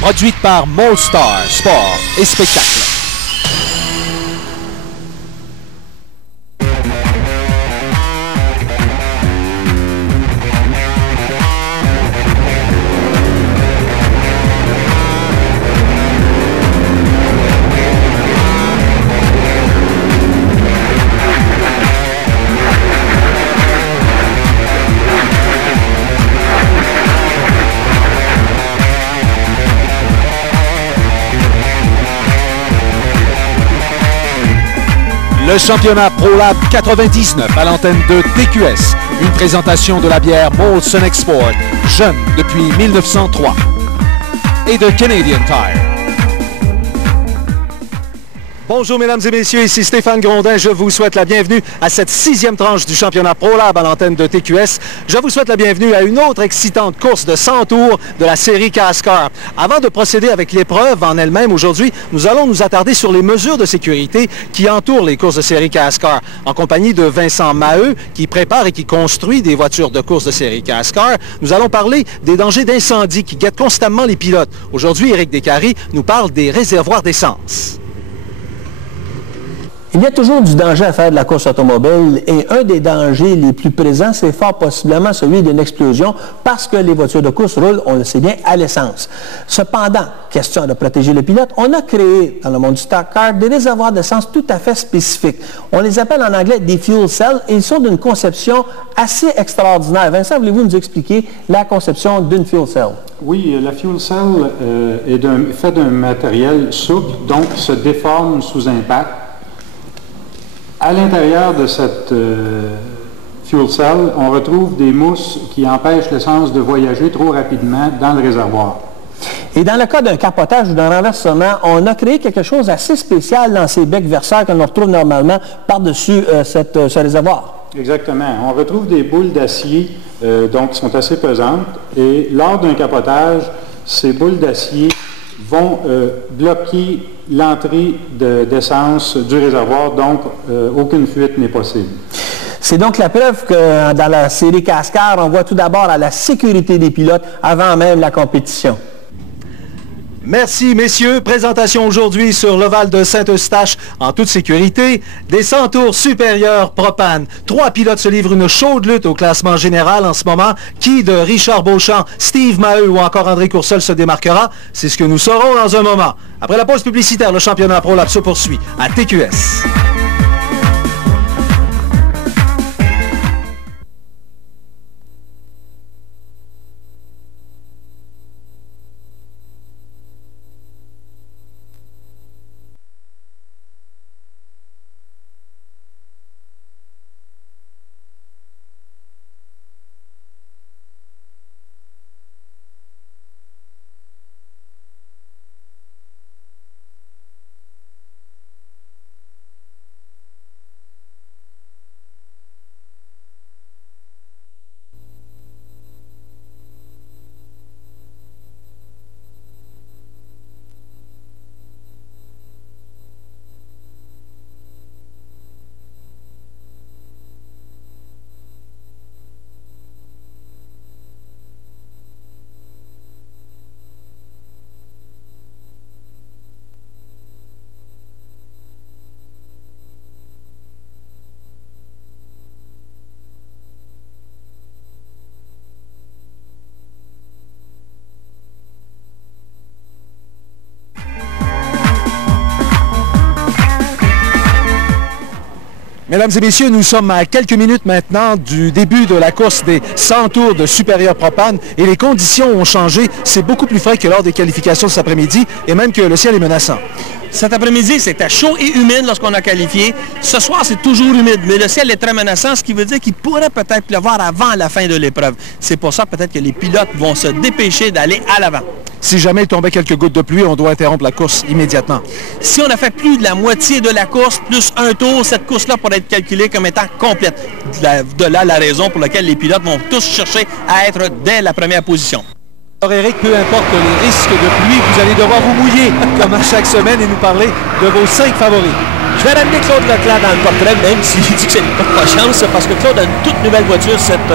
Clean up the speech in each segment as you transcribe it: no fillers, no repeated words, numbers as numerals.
produite par Moldstar Sport et Spectacle. Le championnat ProLab 99 à l'antenne de TQS. Une présentation de la bière Molson Export, jeune depuis 1903. Et de Canadian Tire. Bonjour mesdames et messieurs, ici Stéphane Grondin. Je vous souhaite la bienvenue à cette 6e tranche du championnat ProLab à l'antenne de TQS. Je vous souhaite la bienvenue à une autre excitante course de 100 tours de la série CASCAR. Avant de procéder avec l'épreuve en elle-même aujourd'hui, nous allons nous attarder sur les mesures de sécurité qui entourent les courses de série CASCAR. En compagnie de Vincent Maheu, qui prépare et qui construit des voitures de course de série CASCAR, nous allons parler des dangers d'incendie qui guettent constamment les pilotes. Aujourd'hui, Éric Descaries nous parle des réservoirs d'essence. Il y a toujours du danger à faire de la course automobile et un des dangers les plus présents, c'est fort possiblement celui d'une explosion parce que les voitures de course roulent, on le sait bien, à l'essence. Cependant, question de protéger le pilote, on a créé dans le monde du stock car des réservoirs d'essence tout à fait spécifiques. On les appelle en anglais des fuel cells et ils sont d'une conception assez extraordinaire. Vincent, voulez-vous nous expliquer la conception d'une fuel cell? Oui, la fuel cell est faite d'un matériel souple, donc se déforme sous impact. À l'intérieur de cette fuel cell, on retrouve des mousses qui empêchent l'essence de voyager trop rapidement dans le réservoir. Et dans le cas d'un capotage ou d'un renversement, on a créé quelque chose d'assez spécial dans ces becs verseurs qu'on retrouve normalement par-dessus ce réservoir. Exactement. On retrouve des boules d'acier donc qui sont assez pesantes et lors d'un capotage, ces boules d'acier vont bloquer l'entrée d'essence du réservoir, donc aucune fuite n'est possible. C'est donc la preuve que dans la série CASCAR, on voit tout d'abord à la sécurité des pilotes avant même la compétition. Merci, messieurs. Présentation aujourd'hui sur l'Oval de Saint-Eustache en toute sécurité. Des 100 tours supérieurs propane. 3 pilotes se livrent une chaude lutte au classement général en ce moment. Qui de Richard Beauchamp, Steve Maheu ou encore André Courcelles se démarquera? C'est ce que nous saurons dans un moment. Après la pause publicitaire, le championnat ProLab se poursuit à TQS. Mesdames et messieurs, nous sommes à quelques minutes maintenant du début de la course des 100 tours de supérieur propane et les conditions ont changé. C'est beaucoup plus frais que lors des qualifications de cet après-midi et même que le ciel est menaçant. Cet après-midi, c'était chaud et humide lorsqu'on a qualifié. Ce soir, c'est toujours humide, mais le ciel est très menaçant, ce qui veut dire qu'il pourrait peut-être pleuvoir avant la fin de l'épreuve. C'est pour ça peut-être que les pilotes vont se dépêcher d'aller à l'avant. Si jamais il tombait quelques gouttes de pluie, on doit interrompre la course immédiatement. Si on a fait plus de la moitié de la course, plus un tour, cette course-là pourrait être calculée comme étant complète. De là, la raison pour laquelle les pilotes vont tous chercher à être dès la première position. Alors Éric, peu importe les risques de pluie, vous allez devoir vous mouiller comme à chaque semaine et nous parler de vos 5 favoris. Je vais ramener Claude Leclerc dans le portrait, même s'il dit que c'est pas chance, parce que Claude a une toute nouvelle voiture cette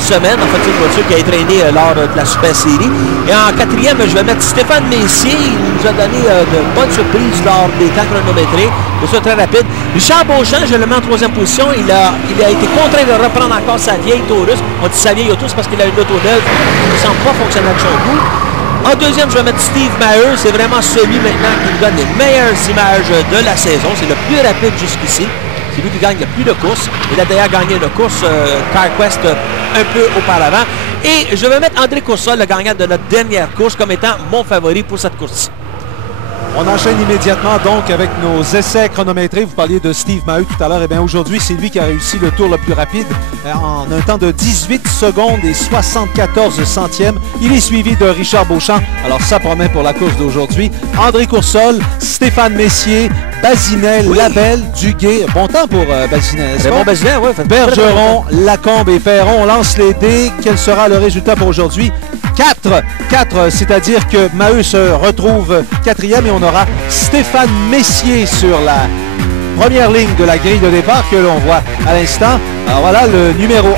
semaine. En fait, c'est une voiture qui a été traînée lors de la Super Série. Et en quatrième, je vais mettre Stéphane Messier. Il nous a donné de bonnes surprises lors des temps chronométrés. C'est très rapide. Richard Beauchamp, je le mets en troisième position. Il a été contraint de reprendre encore sa vieille Taurus. On dit sa vieille auto, c'est parce qu'il a une auto neuve qui ne semble pas fonctionner avec son goût. En deuxième, je vais mettre Steve Maheu. C'est vraiment celui maintenant qui nous donne les meilleures images de la saison. C'est le plus rapide jusqu'ici. C'est lui qui gagne le plus de courses. Il a d'ailleurs gagné une course CarQuest un peu auparavant. Et je vais mettre André Coursol, le gagnant de notre dernière course, comme étant mon favori pour cette course-ci. On enchaîne immédiatement donc avec nos essais chronométrés. Vous parliez de Steve Maheu tout à l'heure. Et bien aujourd'hui, c'est lui qui a réussi le tour le plus rapide en un temps de 18 secondes et 74 centièmes. Il est suivi de Richard Beauchamp. Alors ça promet pour la course d'aujourd'hui. André Coursol, Stéphane Messier, Bazinet, Labelle, Duguay. Bon temps pour Bazinet. Raymond Bazinet, oui. Bergeron, Lacombe et Perron. On lance les dés. Quel sera le résultat pour aujourd'hui? 4, c'est-à-dire que Maheu se retrouve quatrième et on aura Stéphane Messier sur la première ligne de la grille de départ que l'on voit à l'instant. Alors voilà le numéro 11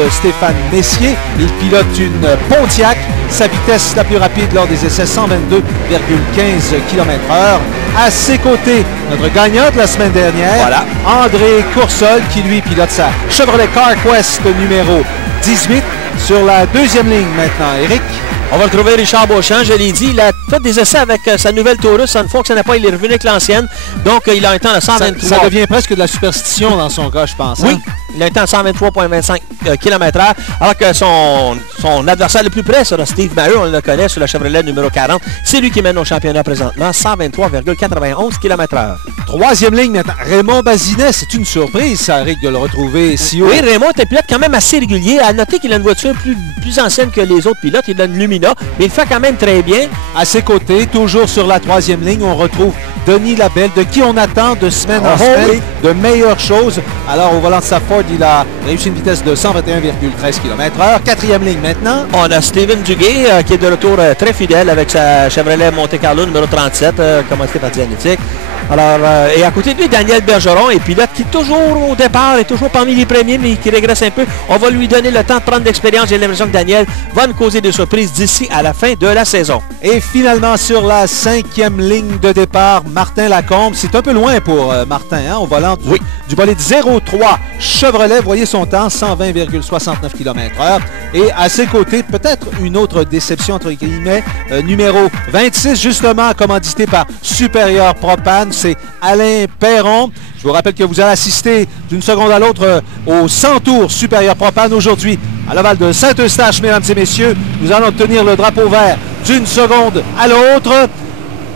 de Stéphane Messier. Il pilote une Pontiac. Sa vitesse la plus rapide lors des essais, 122,15 km/h. À ses côtés, notre gagnant de la semaine dernière, voilà, André Coursol, qui lui pilote sa Chevrolet CarQuest numéro 18. Sur la deuxième ligne maintenant, Éric. On va retrouver Richard Beauchamp, je l'ai dit. Il a fait des essais avec sa nouvelle Taurus. Ça ne fonctionnait pas, il est revenu avec l'ancienne. Donc, il a un temps de 123. Ça devient presque de la superstition dans son cas, je pense. Oui, hein? Il a un temps de 123,25 km/h. Alors que son adversaire le plus près sera Steve Maheu. On le connaît sur la Chevrolet numéro 40. C'est lui qui mène au championnat présentement, 123,91 km/h. Troisième ligne maintenant. Raymond Bazinet, c'est une surprise, ça, Eric, de le retrouver si haut. Oui, Raymond est un pilote quand même assez régulier. À noter qu'il a une voiture plus ancienne que les autres pilotes. Il a une Lumina, mais il fait quand même très bien. À ses côtés, toujours sur la troisième ligne, on retrouve Denis Labelle, de qui on attend de semaine en semaine de meilleures choses. Alors, au volant de sa Ford, il a réussi une vitesse de 121,13 km/h. Quatrième ligne maintenant. On a Steven Duguay, qui est de retour très fidèle avec sa Chevrolet Monte Carlo numéro 37, commandité par Dianetic. Alors, et à côté de lui, Daniel Bergeron, est pilote qui toujours au départ est toujours parmi les premiers, mais qui régresse un peu. On va lui donner le temps de prendre d'expérience. J'ai l'impression que Daniel va nous causer des surprises d'ici à la fin de la saison. Et finalement, sur la cinquième ligne de départ, Martin Lacombe. C'est un peu loin pour Martin, hein, au volant du bolide 03 Chevrolet. Voyez son temps, 120,69 km/h. Et à ses côtés, peut-être une autre déception, entre guillemets, numéro 26, justement, commandité par Supérieur Propane. C'est Alain Perron. Je vous rappelle que vous allez assister d'une seconde à l'autre au 100 tours Supérieur Propane aujourd'hui à l'Oval de Saint-Eustache, mesdames et messieurs. Nous allons obtenir le drapeau vert d'une seconde à l'autre.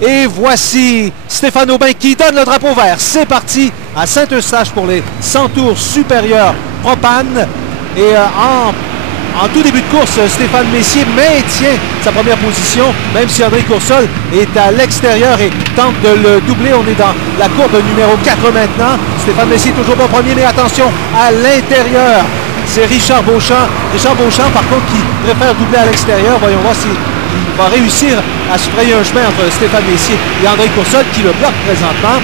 Et voici Stéphane Aubin qui donne le drapeau vert. C'est parti à Saint-Eustache pour les 100 tours Supérieur Propane. Et en tout début de course, Stéphane Messier maintient sa première position, même si André Coursol est à l'extérieur et tente de le doubler. On est dans la courbe numéro 4 maintenant. Stéphane Messier est toujours bon premier, mais attention à l'intérieur. C'est Richard Beauchamp. Richard Beauchamp, par contre, qui préfère doubler à l'extérieur. Voyons voir s'il va réussir à se frayer un chemin entre Stéphane Messier et André Coursol, qui le bloque présentement.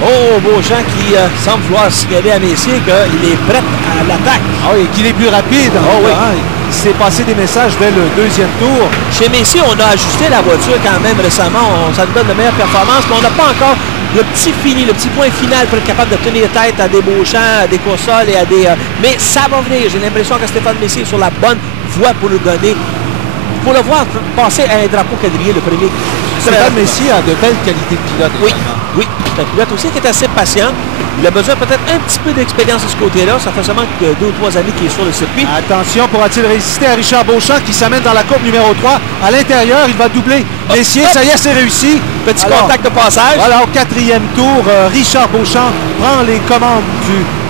Oh, Beauchamp qui semble vouloir signaler à Messier qu'il est prêt à l'attaque. Ah oui, qu'il est plus rapide. Oh, oui. Hein? Il s'est passé des messages dès le deuxième tour. Chez Messier, on a ajusté la voiture quand même récemment. Ça nous donne de meilleures performances, mais on n'a pas encore le petit point final pour être capable de tenir tête à des Beauchamp, à des Coursol et à des... mais ça va venir. J'ai l'impression que Stéphane Messier est sur la bonne voie pour nous donner... pour le voir passer à un drapeau quadrillé, le premier. Stéphane Messier a de belles qualités de pilote. Oui, oui. C'est un pilote aussi qui est assez patient. Il a besoin peut-être un petit peu d'expérience de ce côté-là. Ça fait seulement 2 ou 3 années qu'il est sur le circuit. Attention, pourra-t-il résister à Richard Beauchamp qui s'amène dans la courbe numéro 3. À l'intérieur, il va doubler Messier. Ça y est, c'est réussi. Petit contact de passage. Voilà, au quatrième tour, Richard Beauchamp prend les commandes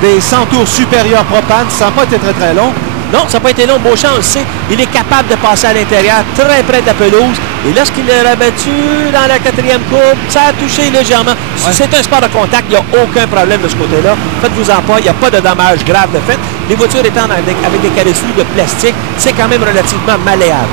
des 100 tours Supérieur Propane. Ça n'a pas été très très long. Non, ça n'a pas été long. Beauchamp, on le sait, il est capable de passer à l'intérieur, très près de la pelouse. Et lorsqu'il est rabattu dans la quatrième courbe, ça a touché légèrement. Ouais. C'est un sport de contact, il n'y a aucun problème de ce côté-là. Faites-vous-en pas, il n'y a pas de dommages graves de fait. Les voitures étant avec des carrosseries de plastique, c'est quand même relativement malléable.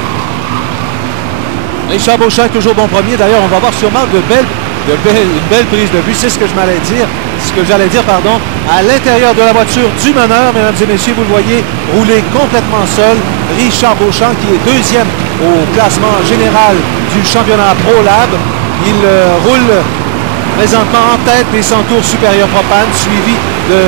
Richard Beauchamp est toujours bon premier. D'ailleurs, on va voir sûrement de belles une belle prise de vue, c'est ce que j'allais dire, pardon, à l'intérieur de la voiture du meneur, mesdames et messieurs, vous le voyez rouler complètement seul. Richard Beauchamp qui est deuxième au classement général du championnat ProLab. Il roule présentement en tête des 100 tours supérieurs propane, suivi de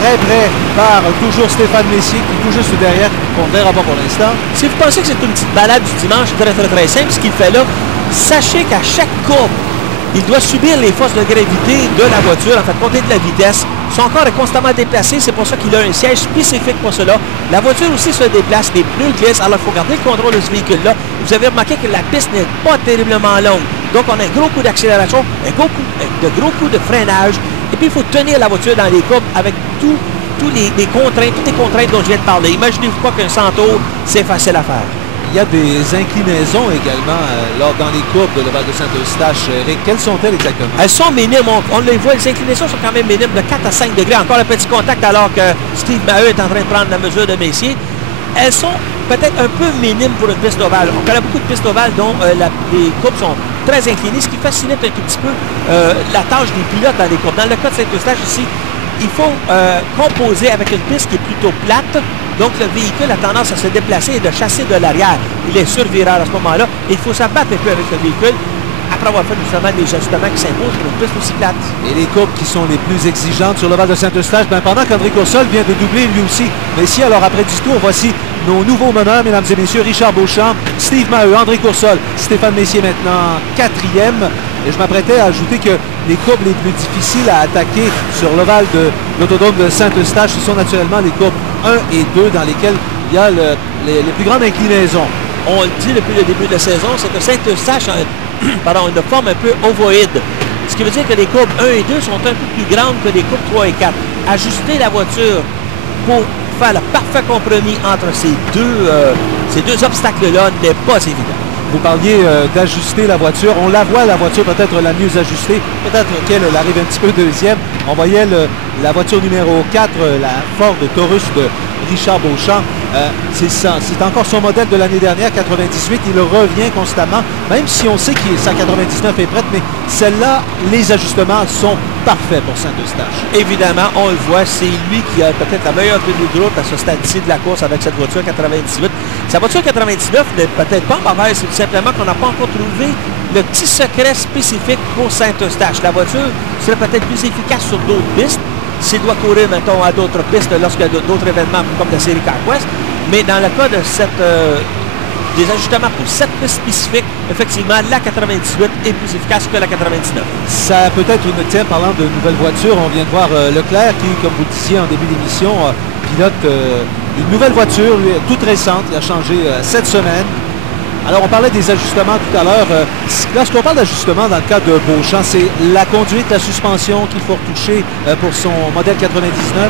très près par toujours Stéphane Messier qui est tout juste derrière, qu'on ne verra pas pour l'instant. Si vous pensez que c'est une petite balade du dimanche, très simple, ce qu'il fait là, sachez qu'à chaque courbe, il doit subir les forces de gravité de la voiture, en fait, compter de la vitesse. Son corps est constamment déplacé, c'est pour ça qu'il a un siège spécifique pour cela. La voiture aussi se déplace, les pneus glissent, alors il faut garder le contrôle de ce véhicule-là. Vous avez remarqué que la piste n'est pas terriblement longue. Donc, on a un gros coup d'accélération, un gros coup de freinage. Et puis, il faut tenir la voiture dans les courbes avec toutes les contraintes dont je viens de parler. Imaginez-vous pas qu'un 100 tours, c'est facile à faire. Il y a des inclinaisons également dans les courbes de Val de Saint-Eustache. Eric, quelles sont-elles exactement? Elles sont minimes. On les voit, les inclinaisons sont quand même minimes de 4 à 5 degrés. Encore un petit contact alors que Steve Maheu est en train de prendre la mesure de Messier. Elles sont peut-être un peu minimes pour une piste ovale. On connaît beaucoup de pistes ovales dont les courbes sont très inclinées, ce qui facilite un tout petit peu la tâche des pilotes dans les courbes. Dans le cas de Saint-Eustache ici, il faut composer avec une piste qui est plutôt plate. Donc, le véhicule a tendance à se déplacer et de chasser de l'arrière. Il est survirable à ce moment-là. Il faut s'abattre un peu avec le véhicule après avoir fait justement des ajustements qui s'imposent pour une piste aussi plate. Et les courbes qui sont les plus exigeantes sur le Val de Saint-Eustache, pendant qu'André Coursol vient de doubler lui aussi. Mais si, alors après 10 tours, voici nos nouveaux meneurs, mesdames et messieurs, Richard Beauchamp, Steve Maheu, André Coursol, Stéphane Messier maintenant 4e. Et je m'apprêtais à ajouter que les courbes les plus difficiles à attaquer sur l'ovale de l'autodrome de Saint-Eustache, ce sont naturellement les courbes 1 et 2 dans lesquelles il y a les plus grandes inclinaisons. On le dit depuis le début de la saison, c'est que Saint-Eustache a une forme un peu ovoïde. Ce qui veut dire que les courbes 1 et 2 sont un peu plus grandes que les courbes 3 et 4. Ajuster la voiture pour faire le parfait compromis entre ces deux obstacles-là n'est pas évident. Vous parliez d'ajuster la voiture. On la voit, la voiture peut-être la mieux ajustée. Peut-être qu'elle arrive un petit peu deuxième. On voyait la voiture numéro 4, la Ford Taurus de Richard Beauchamp. C'est ça. C'est encore son modèle de l'année dernière, 98. Il revient constamment, même si on sait que sa 99 est prête. Mais celle-là, les ajustements sont parfaits pour Saint-Eustache. Évidemment, on le voit. C'est lui qui a peut-être la meilleure tenue de route à ce stade-ci de la course avec cette voiture 98. Sa voiture 99 n'est peut-être pas mauvaise. C'est tout simplement qu'on n'a pas encore trouvé le petit secret spécifique pour Saint-Eustache. La voiture serait peut-être plus efficace sur d'autres pistes. S'il doit courir, mettons, à d'autres pistes lorsqu'il y a d'autres événements comme la série CarQuest. Mais dans le cas de des ajustements pour cette piste spécifique, effectivement, la 98 est plus efficace que la 99. Ça peut être une parlant de nouvelles voitures. On vient de voir Leclerc qui, comme vous le disiez en début d'émission, pilote une nouvelle voiture, toute récente. Il a changé cette semaine. Alors, on parlait des ajustements tout à l'heure. Lorsqu'on parle d'ajustement dans le cas de Beauchamp, c'est la conduite, la suspension qu'il faut retoucher pour son modèle 99.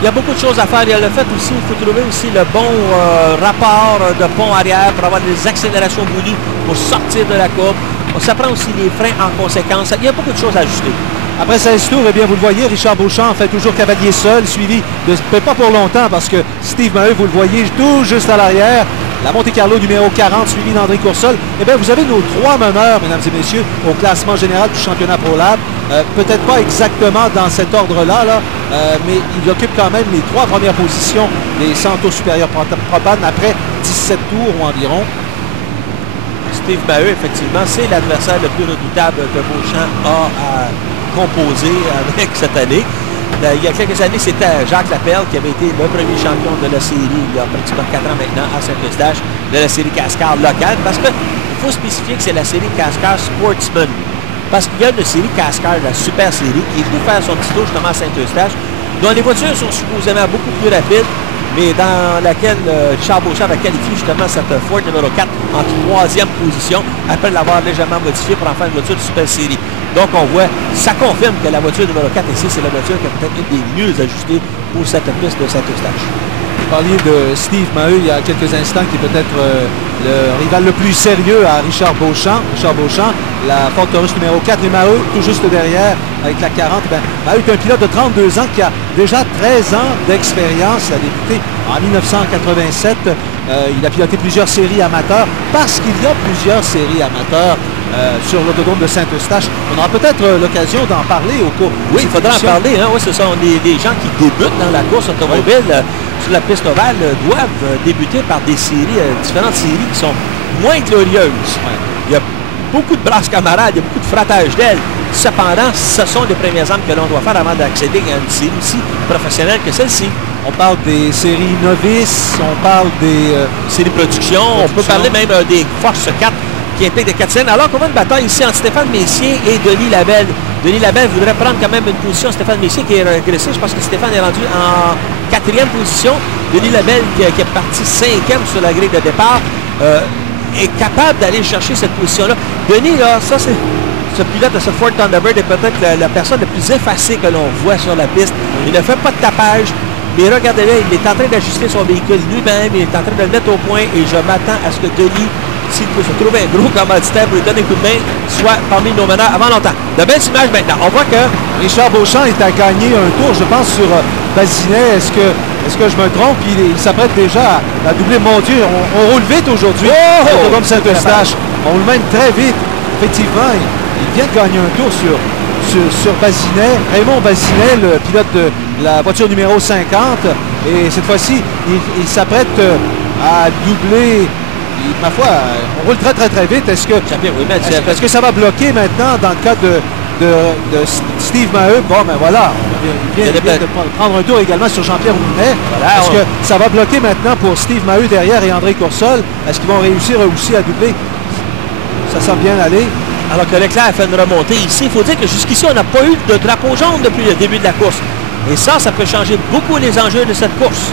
Il y a beaucoup de choses à faire. Il y a le fait aussi, il faut trouver aussi le bon rapport de pont arrière pour avoir des accélérations voulues pour sortir de la courbe. Ça prend aussi les freins en conséquence. Il y a beaucoup de choses à ajuster. Après 16 tours, eh bien, vous le voyez, Richard Beauchamp fait toujours cavalier seul, suivi de... Pas pour longtemps, parce que Steve Maheu, vous le voyez, tout juste à l'arrière. La Monte-Carlo numéro 40, suivi d'André Coursol. Eh bien, vous avez nos 3 meneurs, mesdames et messieurs, au classement général du championnat ProLab. Peut-être pas exactement dans cet ordre-là, mais il occupe quand même les 3 premières positions des 100 tours supérieurs propane après 17 tours ou environ. Steve Maheu, effectivement, c'est l'adversaire le plus redoutable que Beauchamp a à composer avec cette année. Il y a quelques années, c'était Jacques Lapelle qui avait été le premier champion de la série, il y a pratiquement 4 ans maintenant, à Saint-Eustache, de la série Cascar locale, parce qu'il faut spécifier que c'est la série Cascar Sportsman. Parce qu'il y a une série Cascar, la super série, qui est venue faire son petit tour justement à Saint-Eustache, dont les voitures sont supposément beaucoup plus rapides, mais dans laquelle Richard Beauchamp a qualifié justement cette Ford numéro 4 en 3e position, après l'avoir légèrement modifiée pour en faire une voiture de super série. Donc on voit, ça confirme que la voiture numéro 4 ici, c'est la voiture qui est peut-être une des mieux ajustées pour cette piste de Saint-Eustache. Vous parliez de Steve Maheu il y a quelques instants, qui est peut-être le rival le plus sérieux à Richard Beauchamp. Richard Beauchamp, la Ford Taurus numéro 4 et Maheu tout juste derrière avec la 40. Maheu est un pilote de 32 ans qui a déjà 13 ans d'expérience. Il a débuté en 1987. Il a piloté plusieurs séries amateurs parce qu'il y a plusieurs séries amateurs sur l'autodrome de Saint-Eustache. On aura peut-être l'occasion d'en parler au cours. Oui, il faudra en parler. Hein? Oui, ce sont des gens qui débutent dans la course automobile sur la piste ovale doivent débuter par des séries, différentes séries qui sont moins glorieuses. Ouais. Il y a beaucoup de brasses camarades, il y a beaucoup de frattage d'ailes. Cependant, ce sont les premières armes que l'on doit faire avant d'accéder à une série aussi professionnelle que celle-ci. On parle des séries novices, on parle des séries production, on peut parler même des Force 4 qui impliquent des 4 scènes. Alors qu'on a une bataille ici entre Stéphane Messier et Denis Labelle. Denis Labelle voudrait prendre quand même une position. Stéphane Messier qui est régressé. Je pense que Stéphane est rendu en 4e position. Denis Labelle qui est parti 5e sur la grille de départ est capable d'aller chercher cette position-là. Denis, là, ça c'est... Ce pilote de ce Ford Thunderbird est peut-être la personne la plus effacée que l'on voit sur la piste. Il ne fait pas de tapage. Mais regardez-le, il est en train d'ajuster son véhicule lui-même. Il est en train de le mettre au point. Et je m'attends à ce que Denis, s'il peut se trouver un gros commanditaire pour lui donner un coup de main, soit parmi nos meneurs avant longtemps. De belles images maintenant. On voit que Richard Beauchamp est à gagner un tour, je pense, sur Bazinet. Est-ce que je me trompe? Il s'apprête déjà à doubler. Mon Dieu, on roule vite aujourd'hui. Comme Saint-Eustache. On roule même très vite. Effectivement, il vient de gagner un tour sur Bazinet. Raymond Bazinet, le pilote de la voiture numéro 50. Et cette fois-ci, il s'apprête à doubler. Ma foi, on roule très, très, très vite. Est-ce que ça va bloquer maintenant dans le cas de Steve Maheu? Bon, ben voilà, il vient de prendre un tour également sur Jean-Pierre Ouimet. Voilà, est-ce que ça va bloquer maintenant pour Steve Maheu derrière et André Coursol? Est-ce qu'ils vont réussir aussi à doubler? Ça semble bien aller. Alors que Leclerc a fait une remontée ici. Il faut dire que jusqu'ici, on n'a pas eu de drapeau jaune depuis le début de la course. Et ça peut changer beaucoup les enjeux de cette course.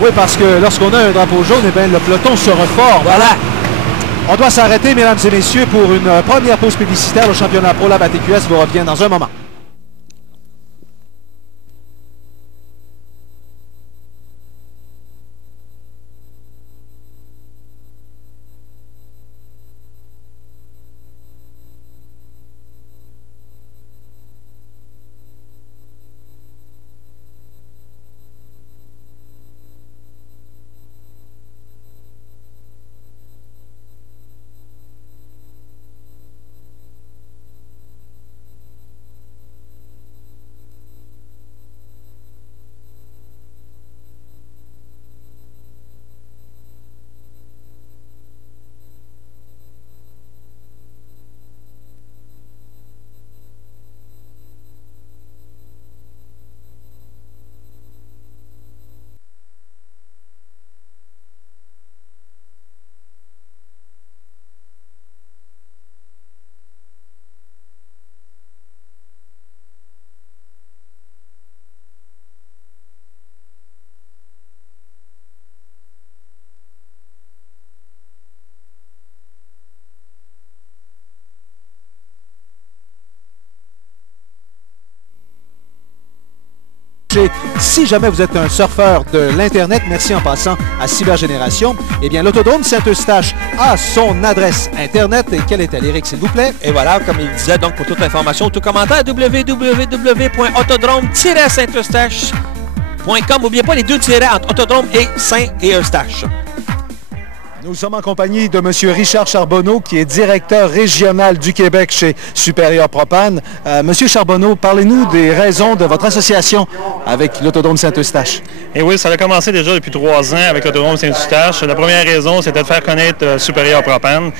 Oui, parce que lorsqu'on a un drapeau jaune, eh bien, le peloton se reforme. Voilà. On doit s'arrêter, mesdames et messieurs, pour une première pause publicitaire. Le championnat ProLab à TQS vous revient dans un moment. Si jamais vous êtes un surfeur de l'Internet, merci en passant à Cybergénération, eh bien, l'autodrome Saint-Eustache a son adresse Internet. Et quelle est-elle, Éric, s'il vous plaît? Et voilà, comme il disait, donc pour toute information, tout commentaire, www.autodrome-saint-eustache.com. N'oubliez pas les deux tirets entre autodrome et Saint-Eustache. Nous sommes en compagnie de M. Richard Charbonneau, qui est directeur régional du Québec chez Supérieur Propane. Monsieur Charbonneau, parlez-nous des raisons de votre association avec l'autodrome Saint-Eustache. Et oui, ça a commencé déjà depuis 3 ans avec l'autodrome Saint-Eustache. La première raison, c'était de faire connaître Supérieur Propane.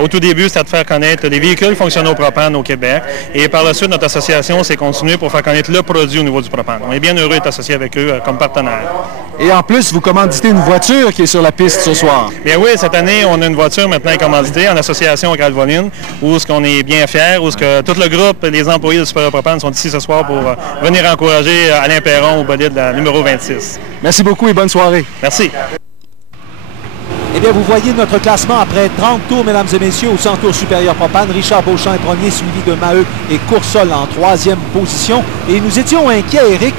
Au tout début, c'était de faire connaître les véhicules fonctionnant au propane au Québec. Et par la suite, notre association s'est continuée pour faire connaître le produit au niveau du propane. On est bien heureux d'être associé avec eux comme partenaire. Et en plus, vous commanditez une voiture qui est sur la piste ce soir. Bien oui, cette année, on a une voiture maintenant commanditée en association avec Alvoline, où ce qu'on est bien fiers, où ce que tout le groupe, les employés de Supérieur Propane sont ici ce soir pour venir encourager Alain Perron au bolide la numéro 26. Merci beaucoup et bonne soirée. Merci. Eh bien, vous voyez notre classement après 30 tours, mesdames et messieurs, au 100 tours Supérieur Propane. Richard Beauchamp est premier, suivi de Maheu et Coursol en 3e position. Et nous étions inquiets, Éric,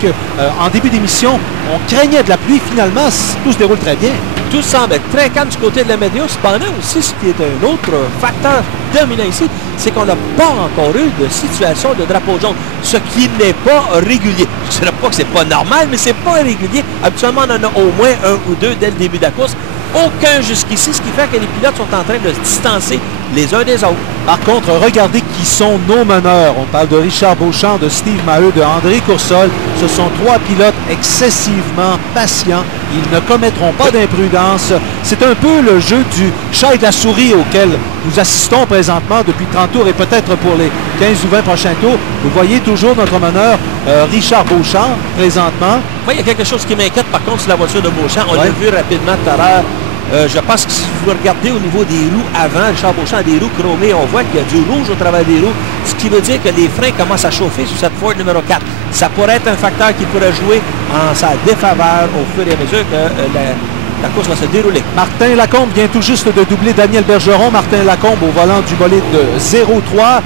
en début d'émission. On craignait de la pluie. Finalement, tout se déroule très bien. Tout semble être très calme du côté de la météo. Cependant aussi, ce qui est un autre facteur dominant ici, c'est qu'on n'a pas encore eu de situation de drapeau jaune, ce qui n'est pas régulier. Je ne dirais pas que c'est pas normal, mais c'est pas régulier. Habituellement, on en a au moins un ou deux dès le début de la course. Aucun jusqu'ici, ce qui fait que les pilotes sont en train de se distancer les uns des autres. Par contre, regardez qui sont nos meneurs. On parle de Richard Beauchamp, de Steve Maheu, de André Coursol. Ce sont 3 pilotes excessivement patients. Ils ne commettront pas d'imprudence. C'est un peu le jeu du chat et de la souris auquel nous assistons présentement depuis 30 tours et peut-être pour les 15 ou 20 prochains tours. Vous voyez toujours notre meneur Richard Beauchamp présentement. Moi, il y a quelque chose qui m'inquiète par contre sur la voiture de Beauchamp. On l'a vu rapidement tout à l'heure. Je pense que si vous regardez au niveau des roues avant, Richard Beauchamp a des roues chromées, on voit qu'il y a du rouge au travers des roues, ce qui veut dire que les freins commencent à chauffer sur cette Ford numéro 4. Ça pourrait être un facteur qui pourrait jouer en sa défaveur au fur et à mesure que la course va se dérouler. Martin Lacombe vient tout juste de doubler Daniel Bergeron. Martin Lacombe au volant du bolide de 0-3,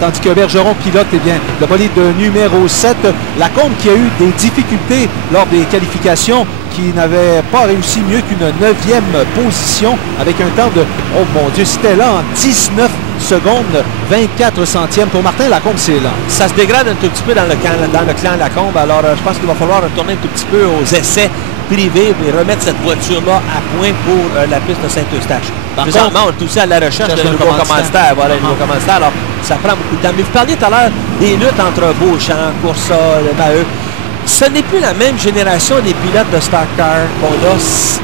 tandis que Bergeron pilote le bolide de numéro 7. Lacombe qui a eu des difficultés lors des qualifications, qui n'avait pas réussi mieux qu'une 9e position avec un temps de, oh mon Dieu, c'était là en 19 secondes, 24 centièmes. Pour Martin Lacombe, c'est là. Ça se dégrade un tout petit peu dans le clan Lacombe. Alors, je pense qu'il va falloir retourner un tout petit peu aux essais privés et remettre cette voiture-là à point pour la piste de Saint-Eustache. Présentement, on est aussi à la recherche de nouveaux commanditaires. Voilà, les nouveaux commanditaires. Alors, ça prend beaucoup de temps. Mais vous parliez tout à l'heure des luttes entre Beauchamp, Coursol, Maheu. Ce n'est plus la même génération des pilotes de Stock Car qu'on a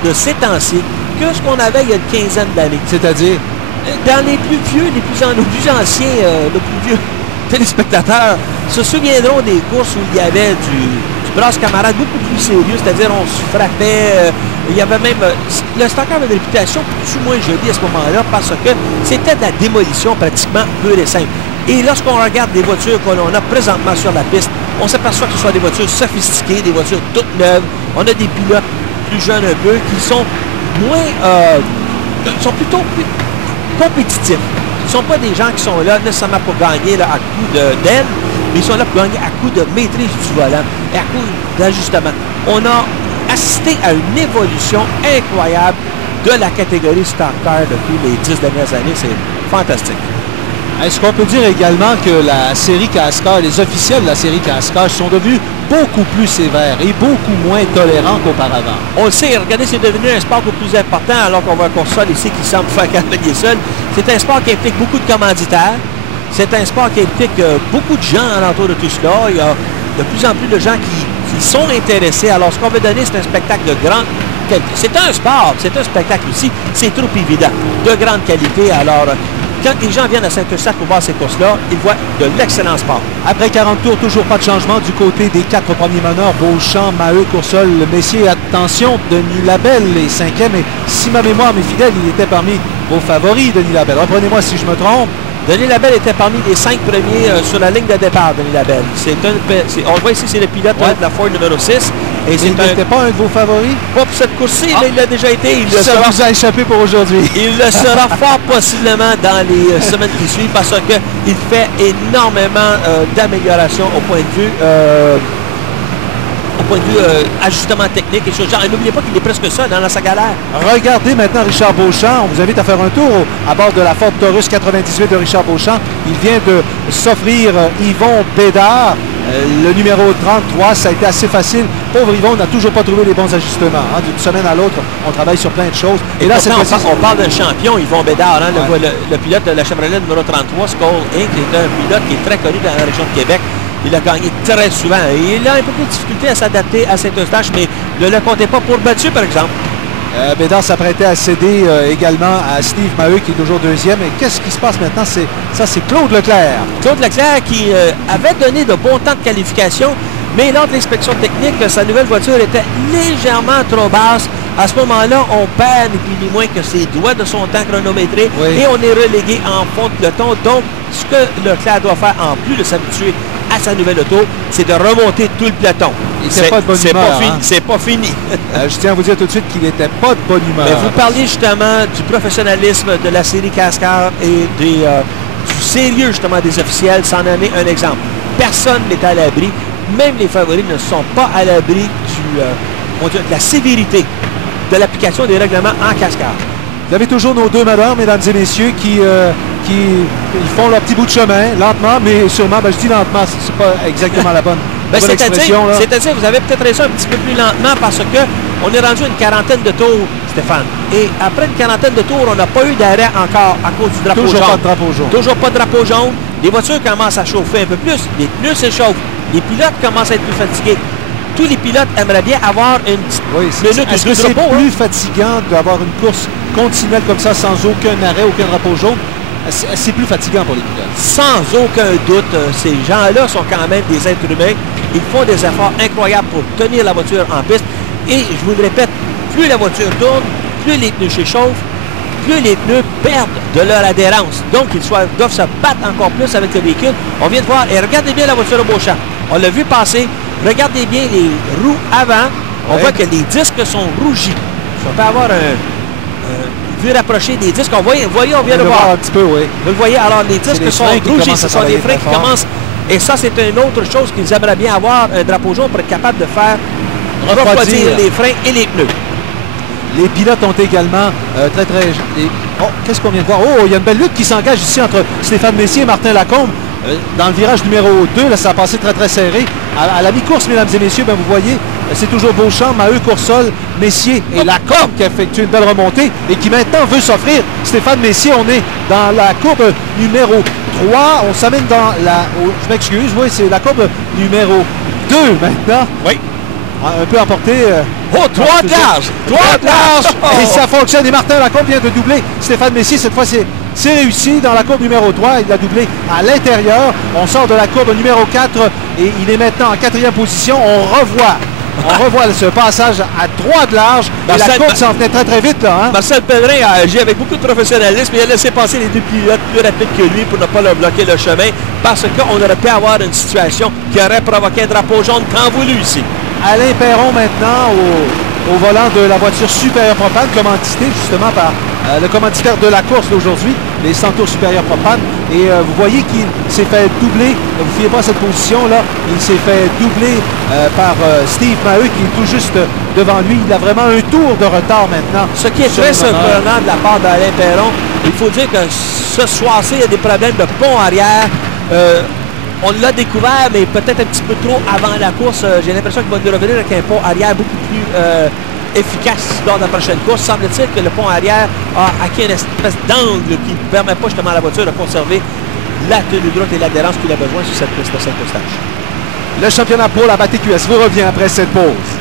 de ces temps-ci que ce qu'on avait il y a une quinzaine d'années. C'est-à-dire? Dans les plus vieux, nos plus anciens, nos plus vieux téléspectateurs se souviendront des courses où il y avait du brasse camarade beaucoup plus sérieux, c'est-à-dire on se frappait, il y avait même... le Stock Car avait une réputation plus ou moins jolie à ce moment-là parce que c'était de la démolition pratiquement pure et simple. Et lorsqu'on regarde les voitures que l'on a présentement sur la piste, on s'aperçoit que ce sont des voitures sophistiquées, des voitures toutes neuves. On a des pilotes plus jeunes un peu qui sont sont plutôt plus compétitifs. Ce ne sont pas des gens qui sont là nécessairement pour gagner là, à coup d'aile, mais ils sont là pour gagner à coup de maîtrise du volant et à coup d'ajustement. On a assisté à une évolution incroyable de la catégorie Stock Car depuis les 10 dernières années. C'est fantastique. Est-ce qu'on peut dire également que la série CASCAR, les officiels de la série CASCAR sont devenus beaucoup plus sévères et beaucoup moins tolérants qu'auparavant? On le sait, regardez, c'est devenu un sport beaucoup plus important alors qu'on voit un Coursol ici qui semble faire cavalier seul. C'est un sport qui implique beaucoup de commanditaires. C'est un sport qui implique beaucoup de gens alentour de tout cela. Il y a de plus en plus de gens qui sont intéressés. Alors, ce qu'on veut donner, c'est un spectacle de grande qualité. C'est un sport, c'est un spectacle aussi. C'est trop évident. De grande qualité. Alors, quand les gens viennent à Saint-Eustache pour voir ces courses-là, ils voient de l'excellent sport. Après 40 tours, toujours pas de changement du côté des 4 premiers meneurs. Beauchamp, Maheu, Coursol, Messier. Attention, Denis Labelle est 5e. Et si ma mémoire m'est fidèle, il était parmi vos favoris, Denis Labelle. Reprenez-moi si je me trompe. Denis Labelle était parmi les 5 premiers sur la ligne de départ, Denis Labelle. On le voit ici, c'est le pilote de la Ford numéro 6. Et il n'était pas un de vos favoris? Pas pour cette course-ci, mais il l'a déjà été. Ça vous a échappé pour aujourd'hui. Il le sera fort possiblement dans les semaines qui suivent parce qu'il fait énormément d'améliorations au point de vue ajustement technique et choses genre. Et n'oubliez pas qu'il est presque seul dans sa galère. Regardez maintenant Richard Beauchamp. On vous invite à faire un tour à bord de la Ford Taurus 98 de Richard Beauchamp. Il vient de s'offrir Yvon Bédard. Le numéro 33, ça a été assez facile. Pauvre Yvon n'a toujours pas trouvé les bons ajustements. Hein. D'une semaine à l'autre, on travaille sur plein de choses. Et là, on parle d'un champion, Yvon Bédard, hein, le pilote de la Chevrolet numéro 33, Skoll Inc., qui est un pilote qui est très connu dans la région de Québec. Il a gagné très souvent. Et il a un peu plus de difficulté à s'adapter à Saint-Eustache, mais ne le comptez pas pour battu, par exemple. Bédard s'apprêtait à céder également à Steve Maheu, qui est toujours 2e. Et qu'est-ce qui se passe maintenant? C'est Claude Leclerc. Claude Leclerc qui avait donné de bons temps de qualification, mais lors de l'inspection technique, sa nouvelle voiture était légèrement trop basse. À ce moment-là, on perd ni plus ni moins que ses doigts de son temps chronométré et on est relégué en fond de peloton. Donc, ce que Leclerc doit faire, en plus de s'habituer à sa nouvelle auto, c'est de remonter tout le peloton. C'est pas de bonne humeur. C'est pas fini. Je tiens à vous dire tout de suite qu'il n'était pas de bonne humeur. Mais vous parliez justement du professionnalisme de la série CASCAR et du sérieux justement des officiels. Sans donner un exemple. Personne n'est à l'abri. Même les favoris ne sont pas à l'abri de la sévérité de l'application des règlements en CASCAR. Vous avez toujours nos 2 meneurs, mesdames et messieurs, qui font leur petit bout de chemin, lentement, mais sûrement. Je dis lentement, c'est pas exactement la bonne expression. C'est-à-dire, vous avez peut-être raison un petit peu plus lentement parce que On est rendu à une quarantaine de tours, Stéphane. Et après une quarantaine de tours, on n'a pas eu d'arrêt encore à cause du drapeau jaune. Toujours pas de drapeau jaune. Toujours pas de drapeau jaune. Les voitures commencent à chauffer un peu plus. Les pneus s'échauffent. Les pilotes commencent à être plus fatigués. Tous les pilotes aimeraient bien avoir une petite minute Est-ce que c'est plus fatigant d'avoir une course continuelle comme ça, sans aucun arrêt, aucun drapeau jaune? C'est plus fatigant pour les pilotes. Sans aucun doute, ces gens-là sont quand même des êtres humains. Ils font des efforts incroyables pour tenir la voiture en piste. Et je vous le répète, plus la voiture tourne, plus les pneus s'échauffent, plus les pneus perdent de leur adhérence. Donc, ils doivent se battre encore plus avec le véhicule. On vient de voir, et regardez bien la voiture de Beauchamp. On l'a vu passer. Regardez bien les roues avant. On voit que les disques sont rougis. On peut avoir une vue rapprochée des disques. On vient de voir. Un petit peu, oui. Vous le voyez, alors les disques sont rougis. Ce sont des freins qui commencent. Et ça, c'est une autre chose qu'ils aimeraient bien avoir, un drapeau jaune, pour être capable de faire refroidir les freins et les pneus. Les pilotes ont également Oh, qu'est-ce qu'on vient de voir? Oh, il y a une belle lutte qui s'engage ici entre Stéphane Messier et Martin Lacombe. Dans le virage numéro 2, là, ça a passé très, très serré. À la mi-course, mesdames et messieurs, ben, vous voyez, c'est toujours Beauchamp, Maheu, Coursol, Messier et Lacombe qui a effectué une belle remontée et qui maintenant veut s'offrir. Stéphane Messier, on est dans la courbe numéro 3. On s'amène dans la... je m'excuse, oui, c'est la courbe numéro 2 maintenant. Oui. Un peu emporté. 3 de large! 3 de large! Et ça fonctionne. Et Martin Lacombe vient de doubler Stéphane Messier. Cette fois, c'est réussi dans la courbe numéro 3. Il l'a doublé à l'intérieur. On sort de la courbe numéro 4 et il est maintenant en 4e position. On revoit ce passage à 3 de large. Et la courbe s'en venait très, très vite, là. Hein? Marcel Pellerin a agi avec beaucoup de professionnalisme. Il a laissé passer les deux pilotes plus rapides que lui pour ne pas leur bloquer le chemin, parce qu'on aurait pu avoir une situation qui aurait provoqué un drapeau jaune tant voulu ici. Alain Perron maintenant au volant de la voiture Supérieur Propane, commanditée justement par le commanditaire de la course d'aujourd'hui, les Centaures Supérieur Propane. Et vous voyez qu'il s'est fait doubler, vous ne fiez pas à cette position-là, il s'est fait doubler par Steve Maheu qui est tout juste devant lui. Il a vraiment un tour de retard maintenant. Ce qui est très surprenant de la part d'Alain Perron, il faut dire que ce soir-ci, il y a des problèmes de pont arrière. On l'a découvert, mais peut-être un petit peu trop avant la course. J'ai l'impression qu'il va nous revenir avec un pont arrière beaucoup plus efficace lors de la prochaine course. Semble-t-il que le pont arrière a acquis une espèce d'angle qui ne permet pas justement à la voiture de conserver la tenue de route et l'adhérence qu'il a besoin sur cette piste de Saint-Eustache. Le championnat pro, la TQS, vous revient après cette pause.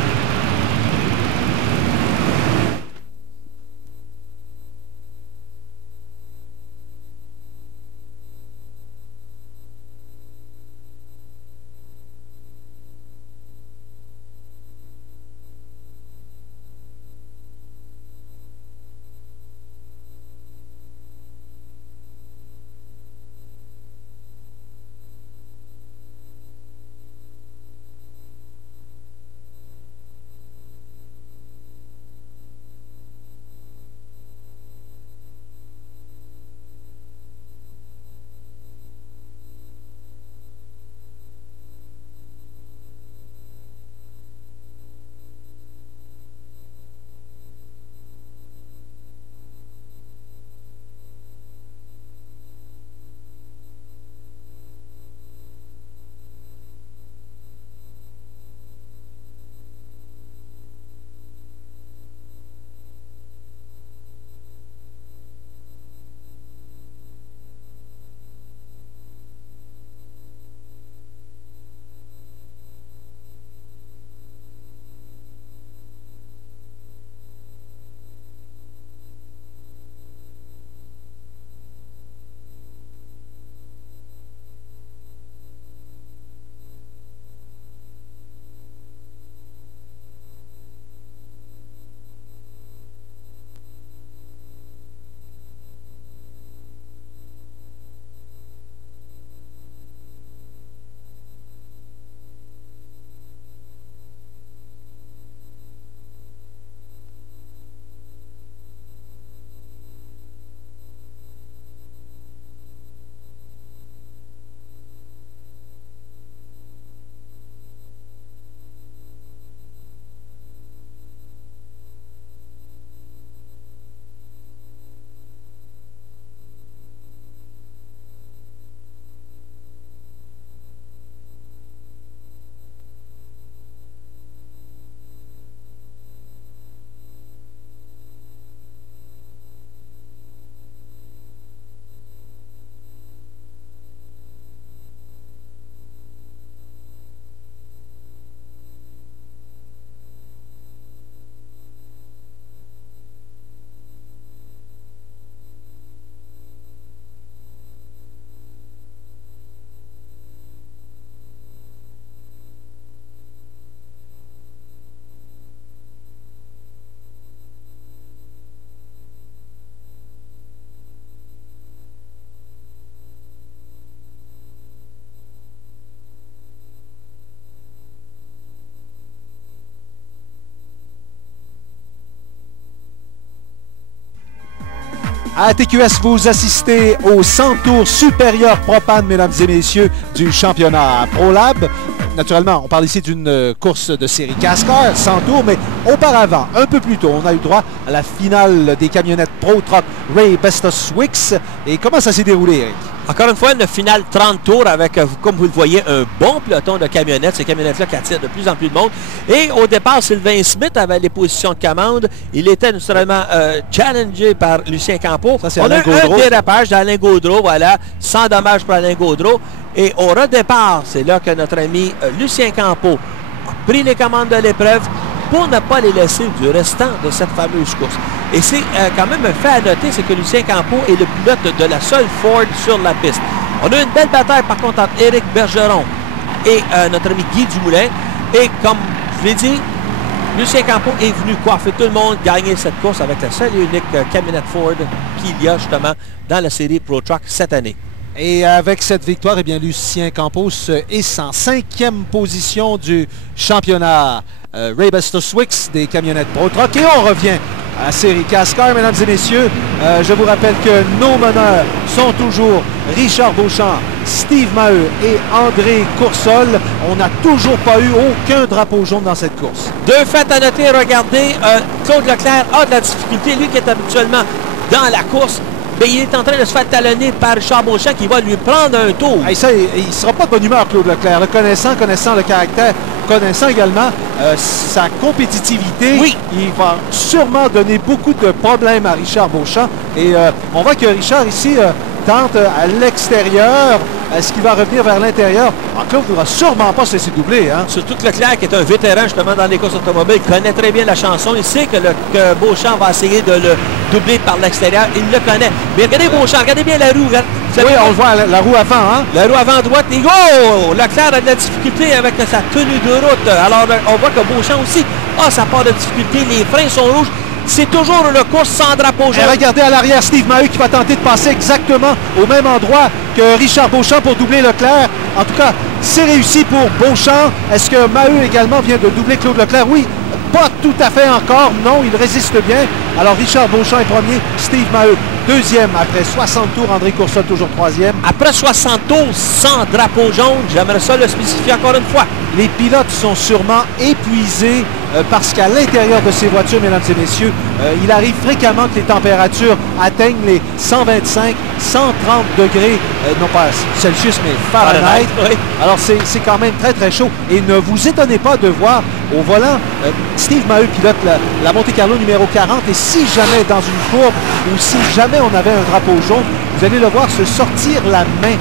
À TQS, vous assistez au 100 tours supérieur propane, mesdames et messieurs, du championnat ProLab. Naturellement, on parle ici d'une course de série CASCAR, 100 tours, mais auparavant, un peu plus tôt, on a eu droit à la finale des camionnettes Pro Truck Ray Bestoswix. Et comment ça s'est déroulé, Eric? Encore une fois, une finale 30 tours avec, comme vous le voyez, un bon peloton de camionnettes. Ces camionnettes-là qui attirent de plus en plus de monde. Et au départ, Sylvain Smith avait les positions de commande. Il était naturellement challengé par Lucien Campeau. Ça, c'est on a Alain Gaudreau. un dérapage d'Alain Gaudreau, voilà, sans dommage pour Alain Gaudreau. Et au redépart, c'est là que notre ami Lucien Campeau a pris les commandes de l'épreuve pour ne pas les laisser du restant de cette fameuse course. Et c'est quand même un fait à noter, c'est que Lucien Campeau est le pilote de la seule Ford sur la piste. On a une belle bataille par contre entre Éric Bergeron et notre ami Guy Dumoulin. Et comme je l'ai dit, Lucien Campeau est venu coiffer tout le monde, gagner cette course avec la seule et unique camionnette Ford qu'il y a justement dans la série Pro Truck cette année. Et avec cette victoire, eh bien, Lucien Campos est en 5e position du championnat Ray Bestoswix des camionnettes Pro Truck. Et on revient à la série CASCAR, mesdames et messieurs. Je vous rappelle que nos meneurs sont toujours Richard Beauchamp, Steve Maheu et André Coursol. On n'a toujours pas eu aucun drapeau jaune dans cette course. Deux faits à noter, regardez, Claude Leclerc a de la difficulté, lui qui est habituellement dans la course. Mais il est en train de se faire talonner par Richard Beauchamp qui va lui prendre un tour. Hey, ça, il ne sera pas de bonne humeur, Claude Leclerc. Connaissant le caractère, connaissant également sa compétitivité, oui. Il va sûrement donner beaucoup de problèmes à Richard Beauchamp. Et on voit que Richard ici tente à l'extérieur. Est-ce qu'il va revenir vers l'intérieur? Claude ne voudra sûrement pas se laisser doubler. Hein? Surtout que Leclerc, qui est un vétéran justement dans les courses automobiles, connaît très bien la chanson. Il sait que Beauchamp va essayer de le doubler par l'extérieur. Il le connaît. Mais regardez Beauchamp, regardez bien la roue. Oui, on le voit, la roue avant. Hein? La roue avant droite. Et oh! Leclerc a de la difficulté avec sa tenue de route. Alors, on voit que Beauchamp aussi a sa part de difficulté. Les freins sont rouges. C'est toujours une course sans drapeau jaune. Regardez à l'arrière Steve Maheu qui va tenter de passer exactement au même endroit que Richard Beauchamp pour doubler Leclerc. En tout cas, c'est réussi pour Beauchamp. Est-ce que Maheu également vient de doubler Claude Leclerc? Oui, pas tout à fait encore. Non, il résiste bien. Alors Richard Beauchamp est premier, Steve Maheu deuxième après 60 tours. André Coursol toujours troisième. Après 60 tours sans drapeau jaune, j'aimerais ça le spécifier encore une fois. Les pilotes sont sûrement épuisés parce qu'à l'intérieur de ces voitures, mesdames et messieurs, il arrive fréquemment que les températures atteignent les 125, 130 degrés, non pas Celsius, mais Fahrenheit. Oui. Alors, c'est quand même très, très chaud. Et ne vous étonnez pas de voir au volant, Steve Maheu pilote la Monte Carlo numéro 40. Et si jamais dans une courbe ou si jamais on avait un drapeau jaune, vous allez le voir se sortir la main.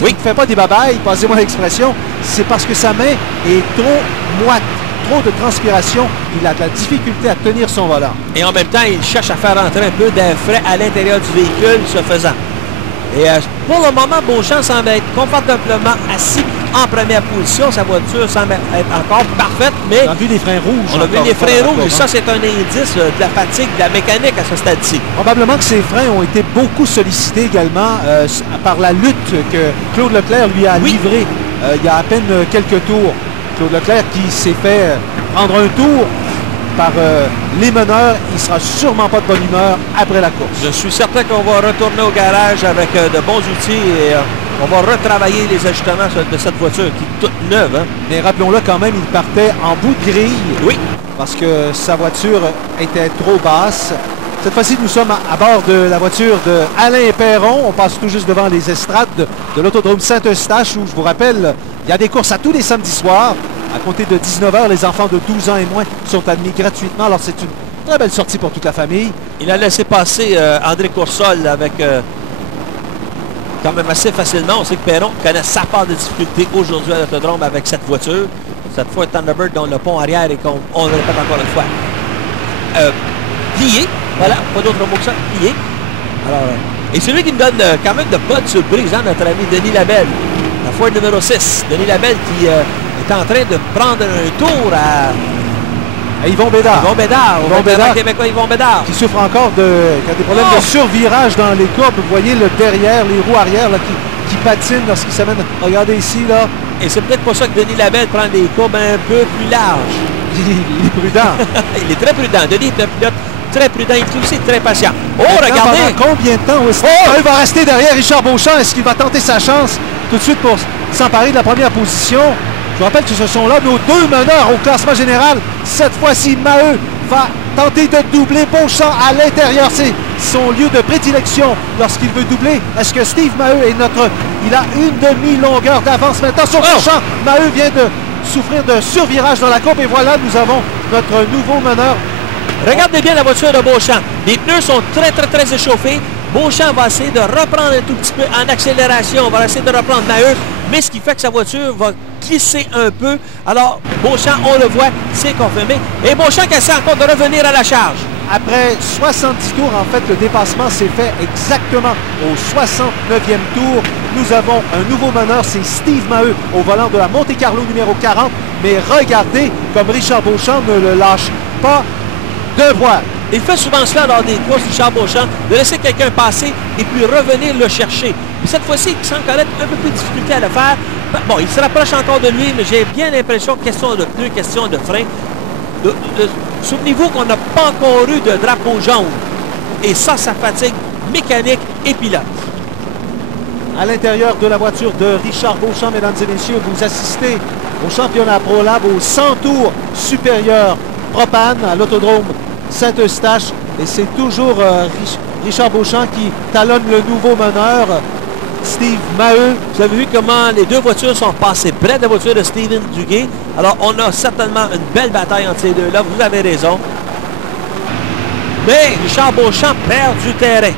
Il ne fait pas des babayes, passez-moi l'expression, c'est parce que sa main est trop moite, trop de transpiration, il a de la difficulté à tenir son volant. Et en même temps, il cherche à faire rentrer un peu d'air frais à l'intérieur du véhicule, ce faisant. Et pour le moment, Beauchamp semble être confortablement assis en première position. Sa voiture semble être encore parfaite, mais... On a vu les freins rouges. On a vu les freins rouges, et ça, c'est un indice de la fatigue, de la mécanique à ce stade-ci. Probablement que ces freins ont été beaucoup sollicités également par la lutte que Claude Leclerc lui a livrée il y a à peine quelques tours. Claude Leclerc qui s'est fait prendre un tour par les meneurs, il ne sera sûrement pas de bonne humeur après la course. Je suis certain qu'on va retourner au garage avec de bons outils et on va retravailler les ajustements de cette voiture qui est toute neuve. Hein? Mais rappelons-le quand même, il partait en bout de grille. Oui. Parce que sa voiture était trop basse. Cette fois-ci, nous sommes à bord de la voiture de Alain Perron. On passe tout juste devant les estrades de l'autodrome Saint-Eustache où, je vous rappelle, il y a des courses à tous les samedis soirs. À compter de 19h, les enfants de 12 ans et moins sont admis gratuitement. Alors, c'est une très belle sortie pour toute la famille. Il a laissé passer André Coursol avec quand même assez facilement. On sait que Perron connaît sa part de difficulté aujourd'hui à l'autodrome avec cette voiture. Cette fois, Thunderbird dont le pont arrière et on le répète encore une fois. Plié. Voilà, pas d'autre mot que ça. Plié. Alors, et celui qui me donne quand même de bonnes surprises, hein, notre ami Denis Labelle. La Ford numéro 6. Denis Labelle qui... est en train de prendre un tour à Yvon Bédard. Yvon Bédard, québécois Yvon Bédard. Qui souffre encore qui a des problèmes de survirage dans les courbes. Vous voyez le derrière, les roues arrière là, qui patinent lorsqu'il s'amène. Regardez ici, là. Et c'est peut-être pour ça que Denis Labelle prend des courbes un peu plus larges. Il est prudent. Il est très prudent. Denis est un pilote très prudent, il est aussi très patient. Oh, Maintenant, regardez! pendant combien de temps il va rester derrière Richard Beauchamp? Est-ce qu'il va tenter sa chance tout de suite pour s'emparer de la première position? Je vous rappelle que ce sont là nos deux meneurs au classement général. Cette fois-ci, Maheu va tenter de doubler Beauchamp à l'intérieur. C'est son lieu de prédilection lorsqu'il veut doubler. Est-ce que Steve Maheu est notre... Il a une demi-longueur d'avance maintenant sur Beauchamp. Maheu vient de souffrir d'un survirage dans la courbe et voilà, nous avons notre nouveau meneur. Regardez bien la voiture de Beauchamp. Les pneus sont très échauffés. Beauchamp va essayer de reprendre un tout petit peu en accélération. On va essayer de reprendre Maheu, mais ce qui fait que sa voiture va glisser un peu. Alors, Beauchamp, on le voit, c'est confirmé. Et Beauchamp qui essaie encore de revenir à la charge. Après 70 tours, en fait, le dépassement s'est fait exactement au 69e tour. Nous avons un nouveau meneur, c'est Steve Maheu au volant de la Monte Carlo numéro 40. Mais regardez comme Richard Beauchamp ne le lâche pas de voile. Il fait souvent cela lors des courses, Richard Beauchamp, de laisser quelqu'un passer et puis revenir le chercher. Puis cette fois-ci, il semble connaître un peu plus de difficulté à le faire. Bon, il se rapproche encore de lui, mais j'ai bien l'impression, question de pneus, question de frein. Souvenez-vous qu'on n'a pas encore eu de drapeau jaune. Et ça fatigue mécanique et pilote. À l'intérieur de la voiture de Richard Beauchamp, mesdames et messieurs, vous assistez au championnat ProLab au 100 tours supérieur propane à l'autodrome Saint-Eustache. Et c'est toujours Richard Beauchamp qui talonne le nouveau meneur, Steve Maheu. Vous avez vu comment les deux voitures sont passées près de la voiture de Steven Duguay. Alors, on a certainement une belle bataille entre ces deux-là. Vous avez raison. Mais Richard Beauchamp perd du terrain.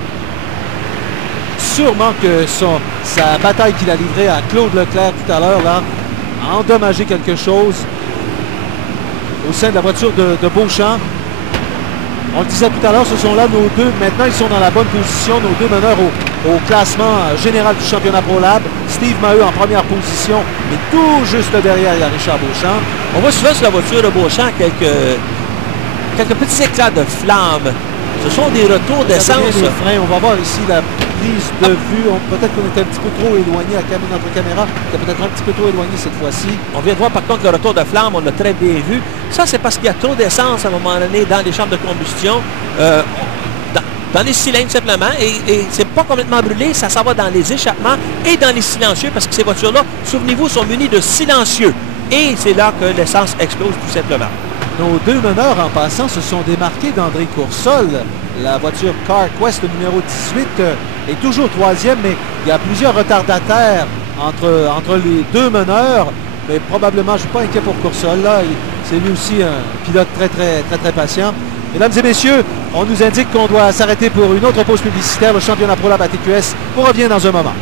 Sûrement que sa bataille qu'il a livrée à Claude Leclerc tout à l'heure a endommagé quelque chose au sein de la voiture de Beauchamp. On le disait tout à l'heure, ce sont là nos deux. Maintenant, ils sont dans la bonne position, nos deux meneurs au classement général du championnat ProLab. Steve Maheu en première position, mais tout juste derrière, il y a Richard Beauchamp. On voit souvent sur la voiture de Beauchamp quelques petits éclats de flammes. Ce sont des retours d'essence. On va voir ici la prise de vue. Peut-être qu'on était un petit peu trop éloigné à notre caméra. Était peut-être un petit peu trop éloigné cette fois-ci. On vient de voir par contre le retour de flamme, on l'a très bien vu. Ça, c'est parce qu'il y a trop d'essence à un moment donné dans les chambres de combustion. Dans les cylindres simplement, et c'est pas complètement brûlé, ça s'en va dans les échappements et dans les silencieux, parce que ces voitures-là, souvenez-vous, sont munies de silencieux. Et c'est là que l'essence explose tout simplement. Nos deux meneurs, en passant, se sont démarqués d'André Coursol. La voiture CarQuest numéro 18 est toujours troisième, mais il y a plusieurs retardataires entre les deux meneurs. Mais probablement, je ne suis pas inquiet pour Coursol. C'est lui aussi un pilote très patient. Mesdames et messieurs, on nous indique qu'on doit s'arrêter pour une autre pause publicitaire. Le championnat ProLab à TQS. On revient dans un moment.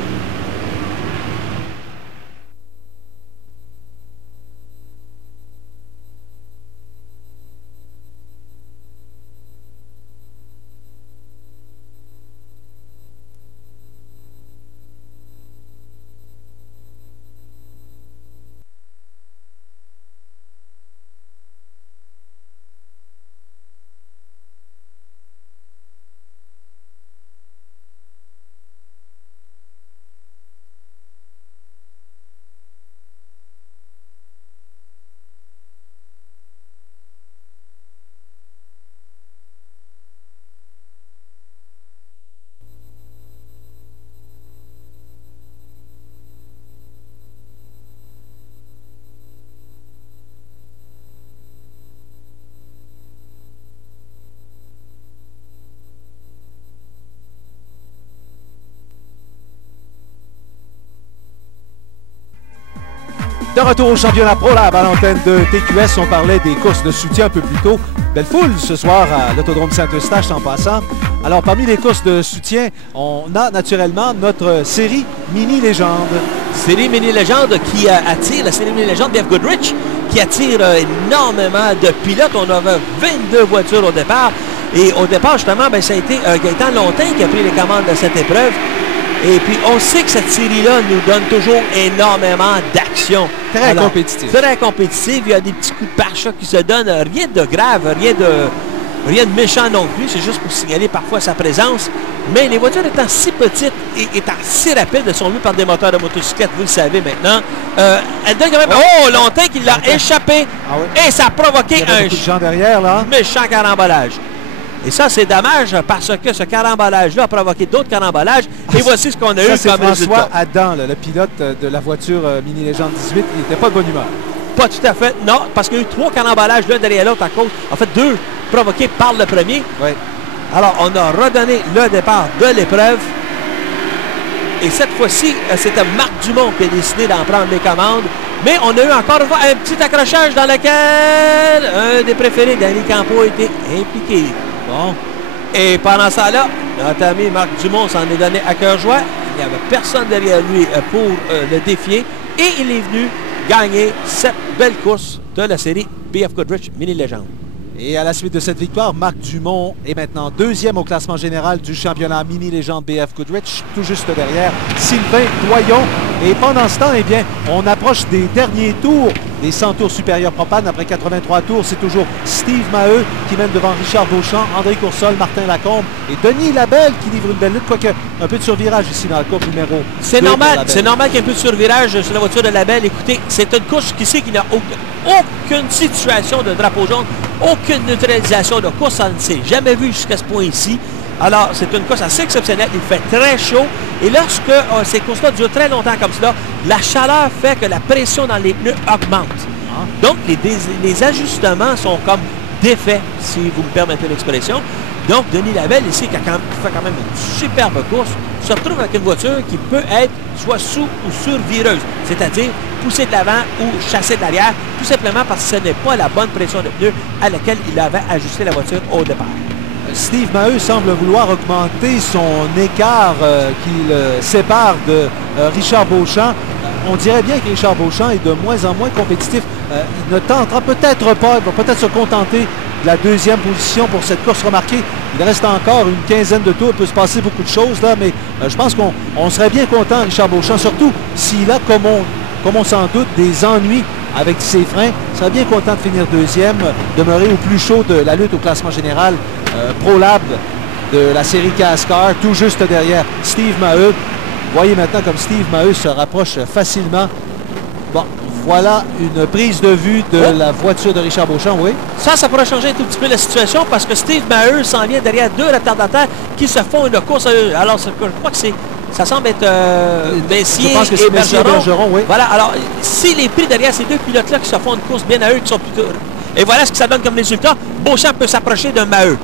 De retour au championnat ProLab à l'antenne de TQS, on parlait des courses de soutien un peu plus tôt. Belle foule ce soir à l'autodrome Saint-Eustache en passant. Alors parmi les courses de soutien, on a naturellement notre série Mini Légende. Série Mini Légende qui attire, la série Mini Légende d'F. Goodrich, qui attire énormément de pilotes. On avait 22 voitures au départ. Et au départ, justement, ça a été Gaëtan Lontin qui a pris les commandes de cette épreuve. Et puis, on sait que cette série-là nous donne toujours énormément d'action. Très compétitive. Très compétitive. Il y a des petits coups de pare-choc qui se donnent. Rien de grave, rien de méchant non plus. C'est juste pour signaler parfois sa présence. Mais les voitures étant si petites et étant si rapides, elles sont vues par des moteurs de motocyclette, vous le savez maintenant. Elle donne quand même... Oh, Lontin qui l'a échappé. Ah oui. Et ça a provoqué un méchant derrière, là. Méchant carambolage. Et ça, c'est dommage parce que ce carambolage-là a provoqué d'autres carambolages. Et voici ce qu'on a eu comme François résultat. Adam, le pilote de la voiture Mini Légende 18, il n'était pas de bonne humeur. Pas tout à fait, non, parce qu'il y a eu 3 carambolages l'un derrière l'autre à cause, en fait 2 provoqués par le premier. Oui. Alors, on a redonné le départ de l'épreuve. Et cette fois-ci, c'était Marc Dumont qui a décidé d'en prendre les commandes. Mais on a eu encore une fois un petit accrochage dans lequel un des préférés, Danny Campo, a été impliqué. Bon. Et pendant ça, là, notre ami Marc Dumont s'en est donné à cœur joie. Il n'y avait personne derrière lui pour le défier. Et il est venu gagner cette belle course de la série BF Goodrich Mini Légende. Et à la suite de cette victoire, Marc Dumont est maintenant 2e au classement général du championnat Mini Légende BF Goodrich, tout juste derrière Sylvain Doyon. Et pendant ce temps, eh bien, on approche des derniers tours des 100 tours supérieurs propane. Après 83 tours, c'est toujours Steve Maheu qui mène devant Richard Beauchamp, André Coursol, Martin Lacombe et Denis Labelle qui livre une belle lutte, quoique un peu de survirage ici dans la course numéro 2. C'est normal qu'il y ait un peu de survirage sur la voiture de Labelle. Écoutez, c'est une course qui n'a aucune situation de drapeau jaune, aucune neutralisation de course, ça ne s'est jamais vu jusqu'à ce point-ci. Alors, c'est une course assez exceptionnelle. Il fait très chaud. Et lorsque ces courses-là durent très longtemps comme cela, la chaleur fait que la pression dans les pneus augmente. Donc, les ajustements sont comme défaits, si vous me permettez l'expression. Donc, Denis Labelle, ici, qui fait quand même une superbe course, se retrouve avec une voiture qui peut être soit sous ou survireuse, c'est-à-dire pousser de l'avant ou chasser de l'arrière, tout simplement parce que ce n'est pas la bonne pression de pneu à laquelle il avait ajusté la voiture au départ. Steve Maheu semble vouloir augmenter son écart qui le sépare de Richard Beauchamp. On dirait bien que Richard Beauchamp est de moins en moins compétitif. Il ne tentera peut-être pas, il va peut-être se contenter de la 2e position pour cette course remarquée. Il reste encore une quinzaine de tours, il peut se passer beaucoup de choses là, mais je pense qu'on serait bien content, Richard Beauchamp, surtout s'il a, comme on s'en doute, des ennuis avec ses freins. Il serait bien content de finir 2e, demeurer au plus chaud de la lutte au classement général ProLab de la série CASCAR, tout juste derrière Steve Maheu. Vous voyez maintenant comme Steve Maheu se rapproche facilement. Bon, voilà une prise de vue de la voiture de Richard Beauchamp, oui. Ça pourrait changer un tout petit peu la situation parce que Steve Maheu s'en vient derrière 2 retardataires qui se font une course à eux. Alors, je crois que ça semble être Messier et Bergeron. Oui. Voilà, alors, s'il est pris derrière ces 2 pilotes-là qui se font une course bien à eux, qui sont plutôt... Et voilà ce que ça donne comme résultat. Beauchamp peut s'approcher de Maheu.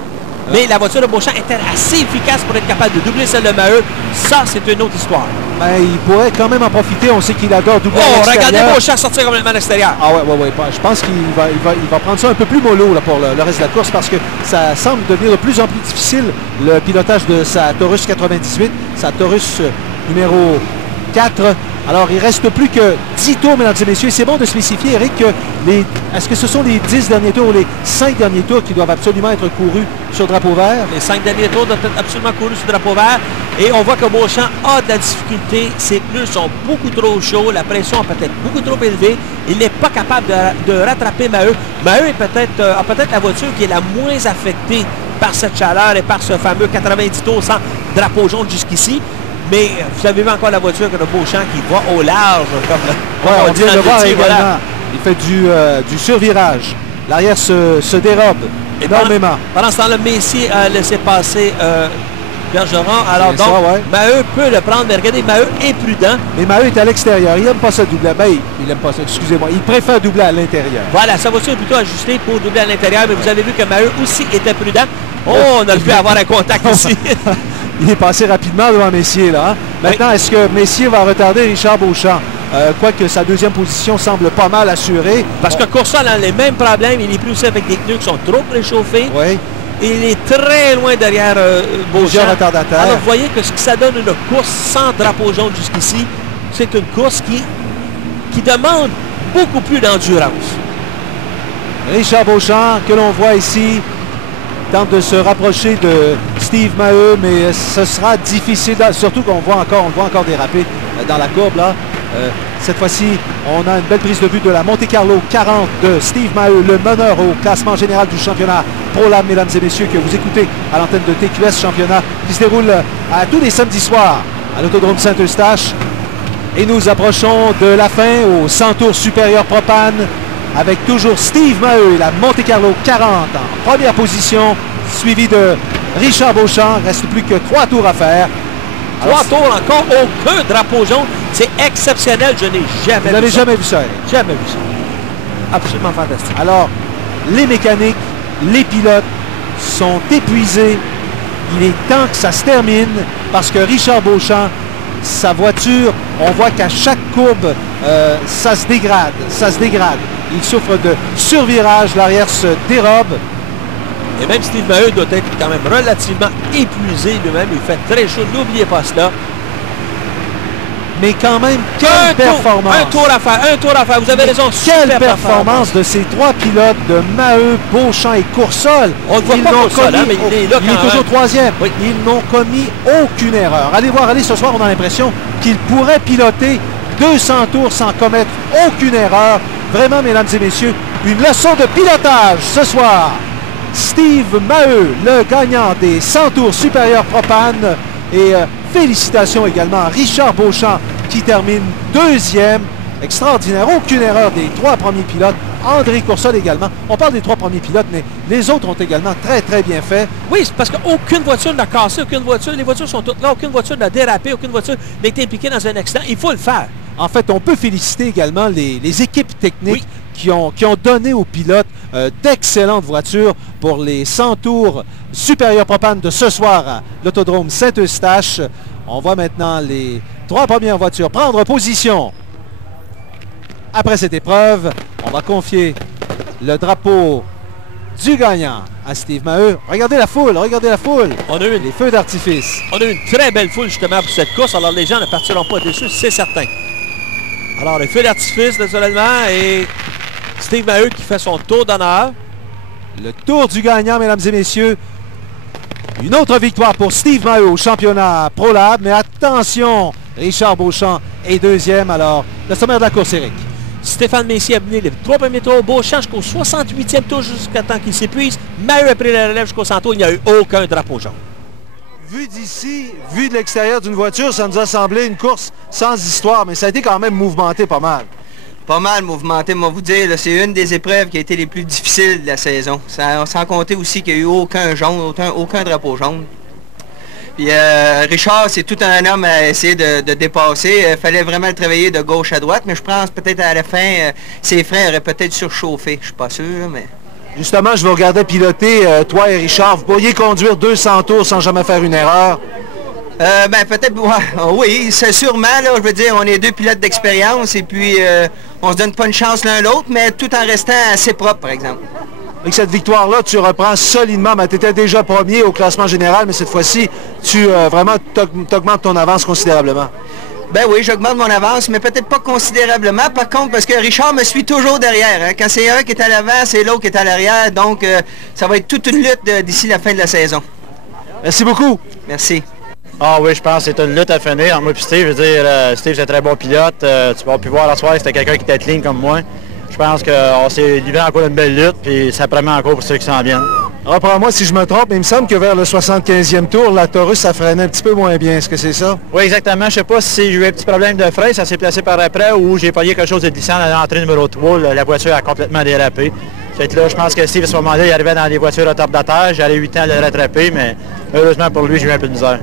Mais la voiture de Beauchamp était assez efficace pour être capable de doubler celle de Maheu. Ça, c'est une autre histoire. Ben, il pourrait quand même en profiter. On sait qu'il adore doubler à l'extérieur. Regardez Beauchamp sortir complètement à l'extérieur. Ah ouais. Je pense qu'il va prendre ça un peu plus mollo là, pour le reste de la course parce que ça semble devenir de plus en plus difficile le pilotage de sa Taurus 98, sa Taurus numéro 4. Alors, il ne reste plus que 10 tours, mesdames et messieurs. C'est bon de spécifier, Eric, que est-ce que ce sont les 10 derniers tours ou les 5 derniers tours qui doivent absolument être courus sur drapeau vert? Les 5 derniers tours doivent être absolument courus sur drapeau vert. Et on voit que Beauchamp a de la difficulté. Ses pneus sont beaucoup trop chauds. La pression est peut-être beaucoup trop élevée. Il n'est pas capable de rattraper Maheu. Maheu a peut-être la voiture qui est la moins affectée par cette chaleur et par ce fameux 90 tours sans drapeau jaune jusqu'ici. Mais vous avez vu encore la voiture que le Beauchamp qui va au large. Comme on vient de le voir également. Voilà. Il fait du survirage. L'arrière se dérobe énormément. Pendant ce temps-là, Messier a laissé passer Bergeron. Alors donc, Maheu peut le prendre. Mais regardez, Maheu est prudent. Mais Maheu est à l'extérieur. Il n'aime pas ça doubler. Ben, il n'aime pas ça, excusez-moi. Il préfère doubler à l'intérieur. Voilà, sa voiture est plutôt ajustée pour doubler à l'intérieur. Mais vous avez vu que Maheu aussi était prudent. Oh, on a pu avoir un contact ici. Il est passé rapidement devant Messier, là. Hein? Maintenant, est-ce que Messier va retarder Richard Beauchamp? Quoique sa 2e position semble pas mal assurée. Parce que Coursol a les mêmes problèmes. Il est pris aussi avec des pneus qui sont trop préchauffés. Oui. Et il est très loin derrière Beauchamp. Retardataire. Alors, vous voyez que ce que ça donne une course sans drapeau jaune jusqu'ici, c'est une course qui demande beaucoup plus d'endurance. Richard Beauchamp, que l'on voit ici, tente de se rapprocher de Steve Maheu, mais ce sera difficile, surtout qu'on voit encore déraper dans la courbe là. Cette fois-ci, on a une belle prise de vue de la Monte Carlo 40 de Steve Maheu, le meneur au classement général du championnat ProLab, mesdames et messieurs, que vous écoutez à l'antenne de TQS, championnat qui se déroule à tous les samedis soirs à l'Autodrome Saint-Eustache. Et nous approchons de la fin au 100 tours supérieur propane, avec toujours Steve Maheu et la Monte Carlo 40 en première position suivi de Richard Beauchamp. Il ne reste plus que 3 tours à faire. 3 tours encore, aucun drapeau jaune. C'est exceptionnel, je n'ai jamais vu ça. Vous n'avez jamais vu ça, Eric? Jamais vu ça. Absolument fantastique. Alors, les mécaniques, les pilotes sont épuisés. Il est temps que ça se termine parce que Richard Beauchamp, sa voiture, on voit qu'à chaque courbe, ça se dégrade, Il souffre de survirage, l'arrière se dérobe. Et même Steve Maheu doit être quand même relativement épuisé lui-même. Il fait très chaud, n'oubliez pas cela. Mais quand même, quelle performance! Un tour à faire, vous avez raison. Quelle performance de ces 3 pilotes de Maheu, Beauchamp et Coursol. On ne voit pas Coursol, mais il est là quand même. Il est toujours 3e. Oui. Ils n'ont commis aucune erreur. Allez ce soir, on a l'impression qu'ils pourraient piloter 200 tours sans commettre aucune erreur. Vraiment, mesdames et messieurs, une leçon de pilotage ce soir. Steve Maheu, le gagnant des 100 tours supérieurs propane. Et félicitations également à Richard Beauchamp qui termine 2e. Extraordinaire, aucune erreur des 3 premiers pilotes. André Coursol également. On parle des 3 premiers pilotes, mais les autres ont également très bien fait. Oui, c'est parce qu'aucune voiture n'a cassé, les voitures sont toutes là, aucune voiture n'a dérapé, aucune voiture n'a été impliquée dans un accident. Il faut le faire. En fait, on peut féliciter également les équipes techniques qui ont donné aux pilotes d'excellentes voitures pour les 100 tours supérieurs propane de ce soir à l'autodrome Saint-Eustache. On voit maintenant les 3 premières voitures prendre position. Après cette épreuve, on va confier le drapeau du gagnant à Steve Maheu. Regardez la foule, On a eu les feux d'artifice. On a eu une très belle foule justement pour cette course, alors les gens ne partiront pas déçus, c'est certain. Alors les feux d'artifice naturellement et Steve Maheu qui fait son tour d'honneur. Le tour du gagnant, mesdames et messieurs. Une autre victoire pour Steve Maheu au championnat ProLab. Mais attention, Richard Beauchamp est 2e. Alors, le sommaire de la course, Eric. Stéphane Messier a mené les 3 premiers tours. Beauchamp jusqu'au 68e tour jusqu'à temps qu'il s'épuise. Maheu a pris la relève jusqu'au 100 tours. Il n'y a eu aucun drapeau jaune. Vu d'ici, vu de l'extérieur d'une voiture, ça nous a semblé une course sans histoire. Mais ça a été quand même mouvementé pas mal. Pas mal mouvementé, moi vous dire. C'est une des épreuves qui a été les plus difficiles de la saison. Sans compter aussi qu'il n'y a eu aucun jaune, aucun drapeau jaune. Puis Richard, c'est tout un homme à essayer de dépasser. Il fallait vraiment le travailler de gauche à droite, mais je pense peut-être à la fin, ses freins auraient peut-être surchauffé. Je suis pas sûr, mais... Justement, je vous regardais piloter, toi et Richard. Vous pourriez conduire 200 tours sans jamais faire une erreur. Ben peut-être, oui, c'est sûrement, là, je veux dire, on est 2 pilotes d'expérience et puis on se donne pas une chance l'un l'autre, mais tout en restant assez propre, par exemple. Avec cette victoire-là, tu reprends solidement. Tu étais déjà premier au classement général, mais cette fois-ci, tu vraiment t'augmentes ton avance considérablement. Ben oui, j'augmente mon avance, mais peut-être pas considérablement. Par contre, parce que Richard me suit toujours derrière. Hein. Quand c'est un qui est à l'avant, c'est l'autre qui est à l'arrière. Donc, ça va être toute une lutte d'ici la fin de la saison. Merci beaucoup. Merci. Ah oui, je pense que c'est une lutte à finir entre moi et Steve. Je veux dire, Steve, c'est un très bon pilote. Tu vas pu voir la soirée, c'était quelqu'un qui était clean comme moi. Je pense qu'on s'est livré encore une belle lutte, puis ça promet encore pour ceux qui s'en viennent. Reprends-moi si je me trompe, mais il me semble que vers le 75e tour, la Taurus, ça freinait un petit peu moins bien. Est-ce que c'est ça? Oui, exactement. Je sais pas si j'ai eu un petit problème de frein, ça s'est placé par après, ou j'ai pogné quelque chose de glissant à l'entrée numéro 3. La voiture a complètement dérapé. Fait que là, je pense que Steve, à ce moment-là, il arrivait dans des voitures retardataires. J'allais 8 ans à le rattraper, mais heureusement pour lui, j'ai eu un peu de misère.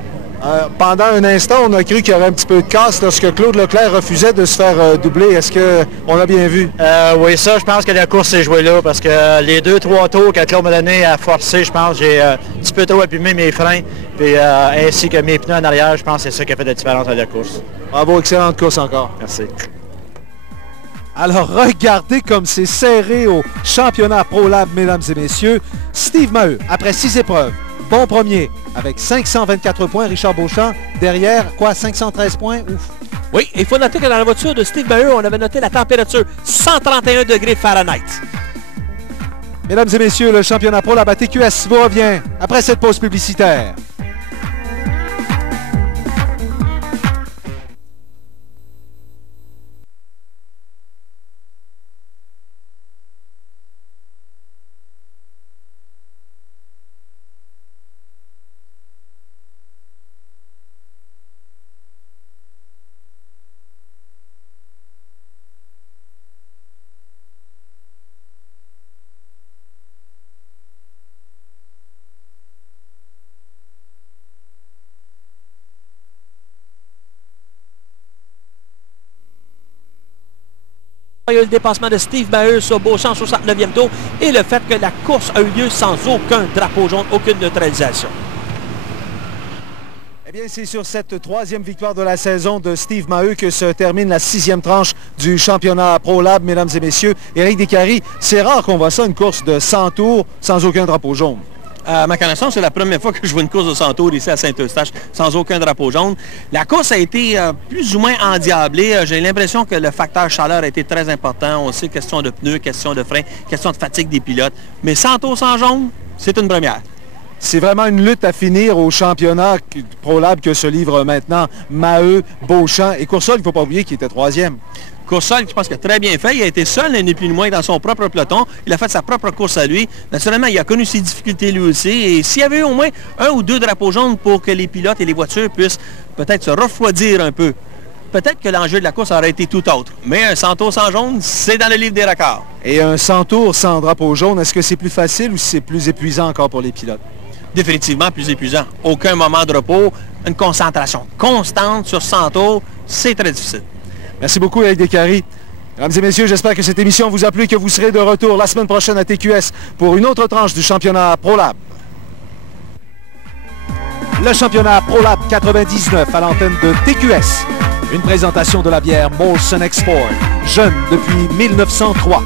Pendant un instant, on a cru qu'il y aurait un petit peu de casse lorsque Claude Leclerc refusait de se faire doubler. Est-ce qu'on l'a bien vu? Oui, ça, je pense que la course s'est jouée là parce que les 2-3 tours que Claude m'a donné à forcer, je pense j'ai un petit peu trop abîmé mes freins puis ainsi que mes pneus en arrière. Je pense que c'est ça qui a fait la différence à la course. Bravo, excellente course encore. Merci. Alors, regardez comme c'est serré au championnat ProLab, mesdames et messieurs. Steve Maheu, après 6 épreuves, bon premier avec 524 points. Richard Beauchamp, derrière, 513 points? Ouf. Oui, il faut noter que dans la voiture de Steve Maheu, on avait noté la température 131 degrés Fahrenheit. Mesdames et messieurs, le championnat ProLab à TQS vous revient après cette pause publicitaire. Il y a eu le dépassement de Steve Maheu sur Beauchamp au 69e tour et le fait que la course a eu lieu sans aucun drapeau jaune, aucune neutralisation. Eh bien, c'est sur cette troisième victoire de la saison de Steve Maheu que se termine la 6e tranche du championnat ProLab, mesdames et messieurs. Éric Descaries, c'est rare qu'on voit ça, une course de 100 tours sans aucun drapeau jaune. À ma connaissance, c'est la première fois que je vois une course de 100 tours ici à Saint-Eustache sans aucun drapeau jaune. La course a été plus ou moins endiablée. J'ai l'impression que le facteur chaleur a été très important. On sait question de pneus, question de frein, question de fatigue des pilotes. Mais 100 tours sans jaune, c'est une première. C'est vraiment une lutte à finir au championnat ProLab que se livre maintenant Maheu, Beauchamp et Coursol. Il ne faut pas oublier qu'il était 3e. Coursol, je pense qu'il a très bien fait. Il a été seul, ni plus ni moins, dans son propre peloton. Il a fait sa propre course à lui. Naturellement, il a connu ses difficultés lui aussi. Et s'il y avait eu au moins 1 ou 2 drapeaux jaunes pour que les pilotes et les voitures puissent peut-être se refroidir un peu, peut-être que l'enjeu de la course aurait été tout autre. Mais un 100 tours sans jaune, c'est dans le livre des records. Et un 100 tours sans drapeau jaune, est-ce que c'est plus facile ou c'est plus épuisant encore pour les pilotes? Définitivement plus épuisant. Aucun moment de repos, une concentration constante sur 100 tours, c'est très difficile. Merci beaucoup, Éric Descaries. Mesdames et messieurs, j'espère que cette émission vous a plu et que vous serez de retour la semaine prochaine à TQS pour une autre tranche du championnat ProLab. Le championnat ProLab 99 à l'antenne de TQS. Une présentation de la bière Molson Export, jeune depuis 1903,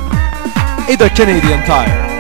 et de Canadian Tire.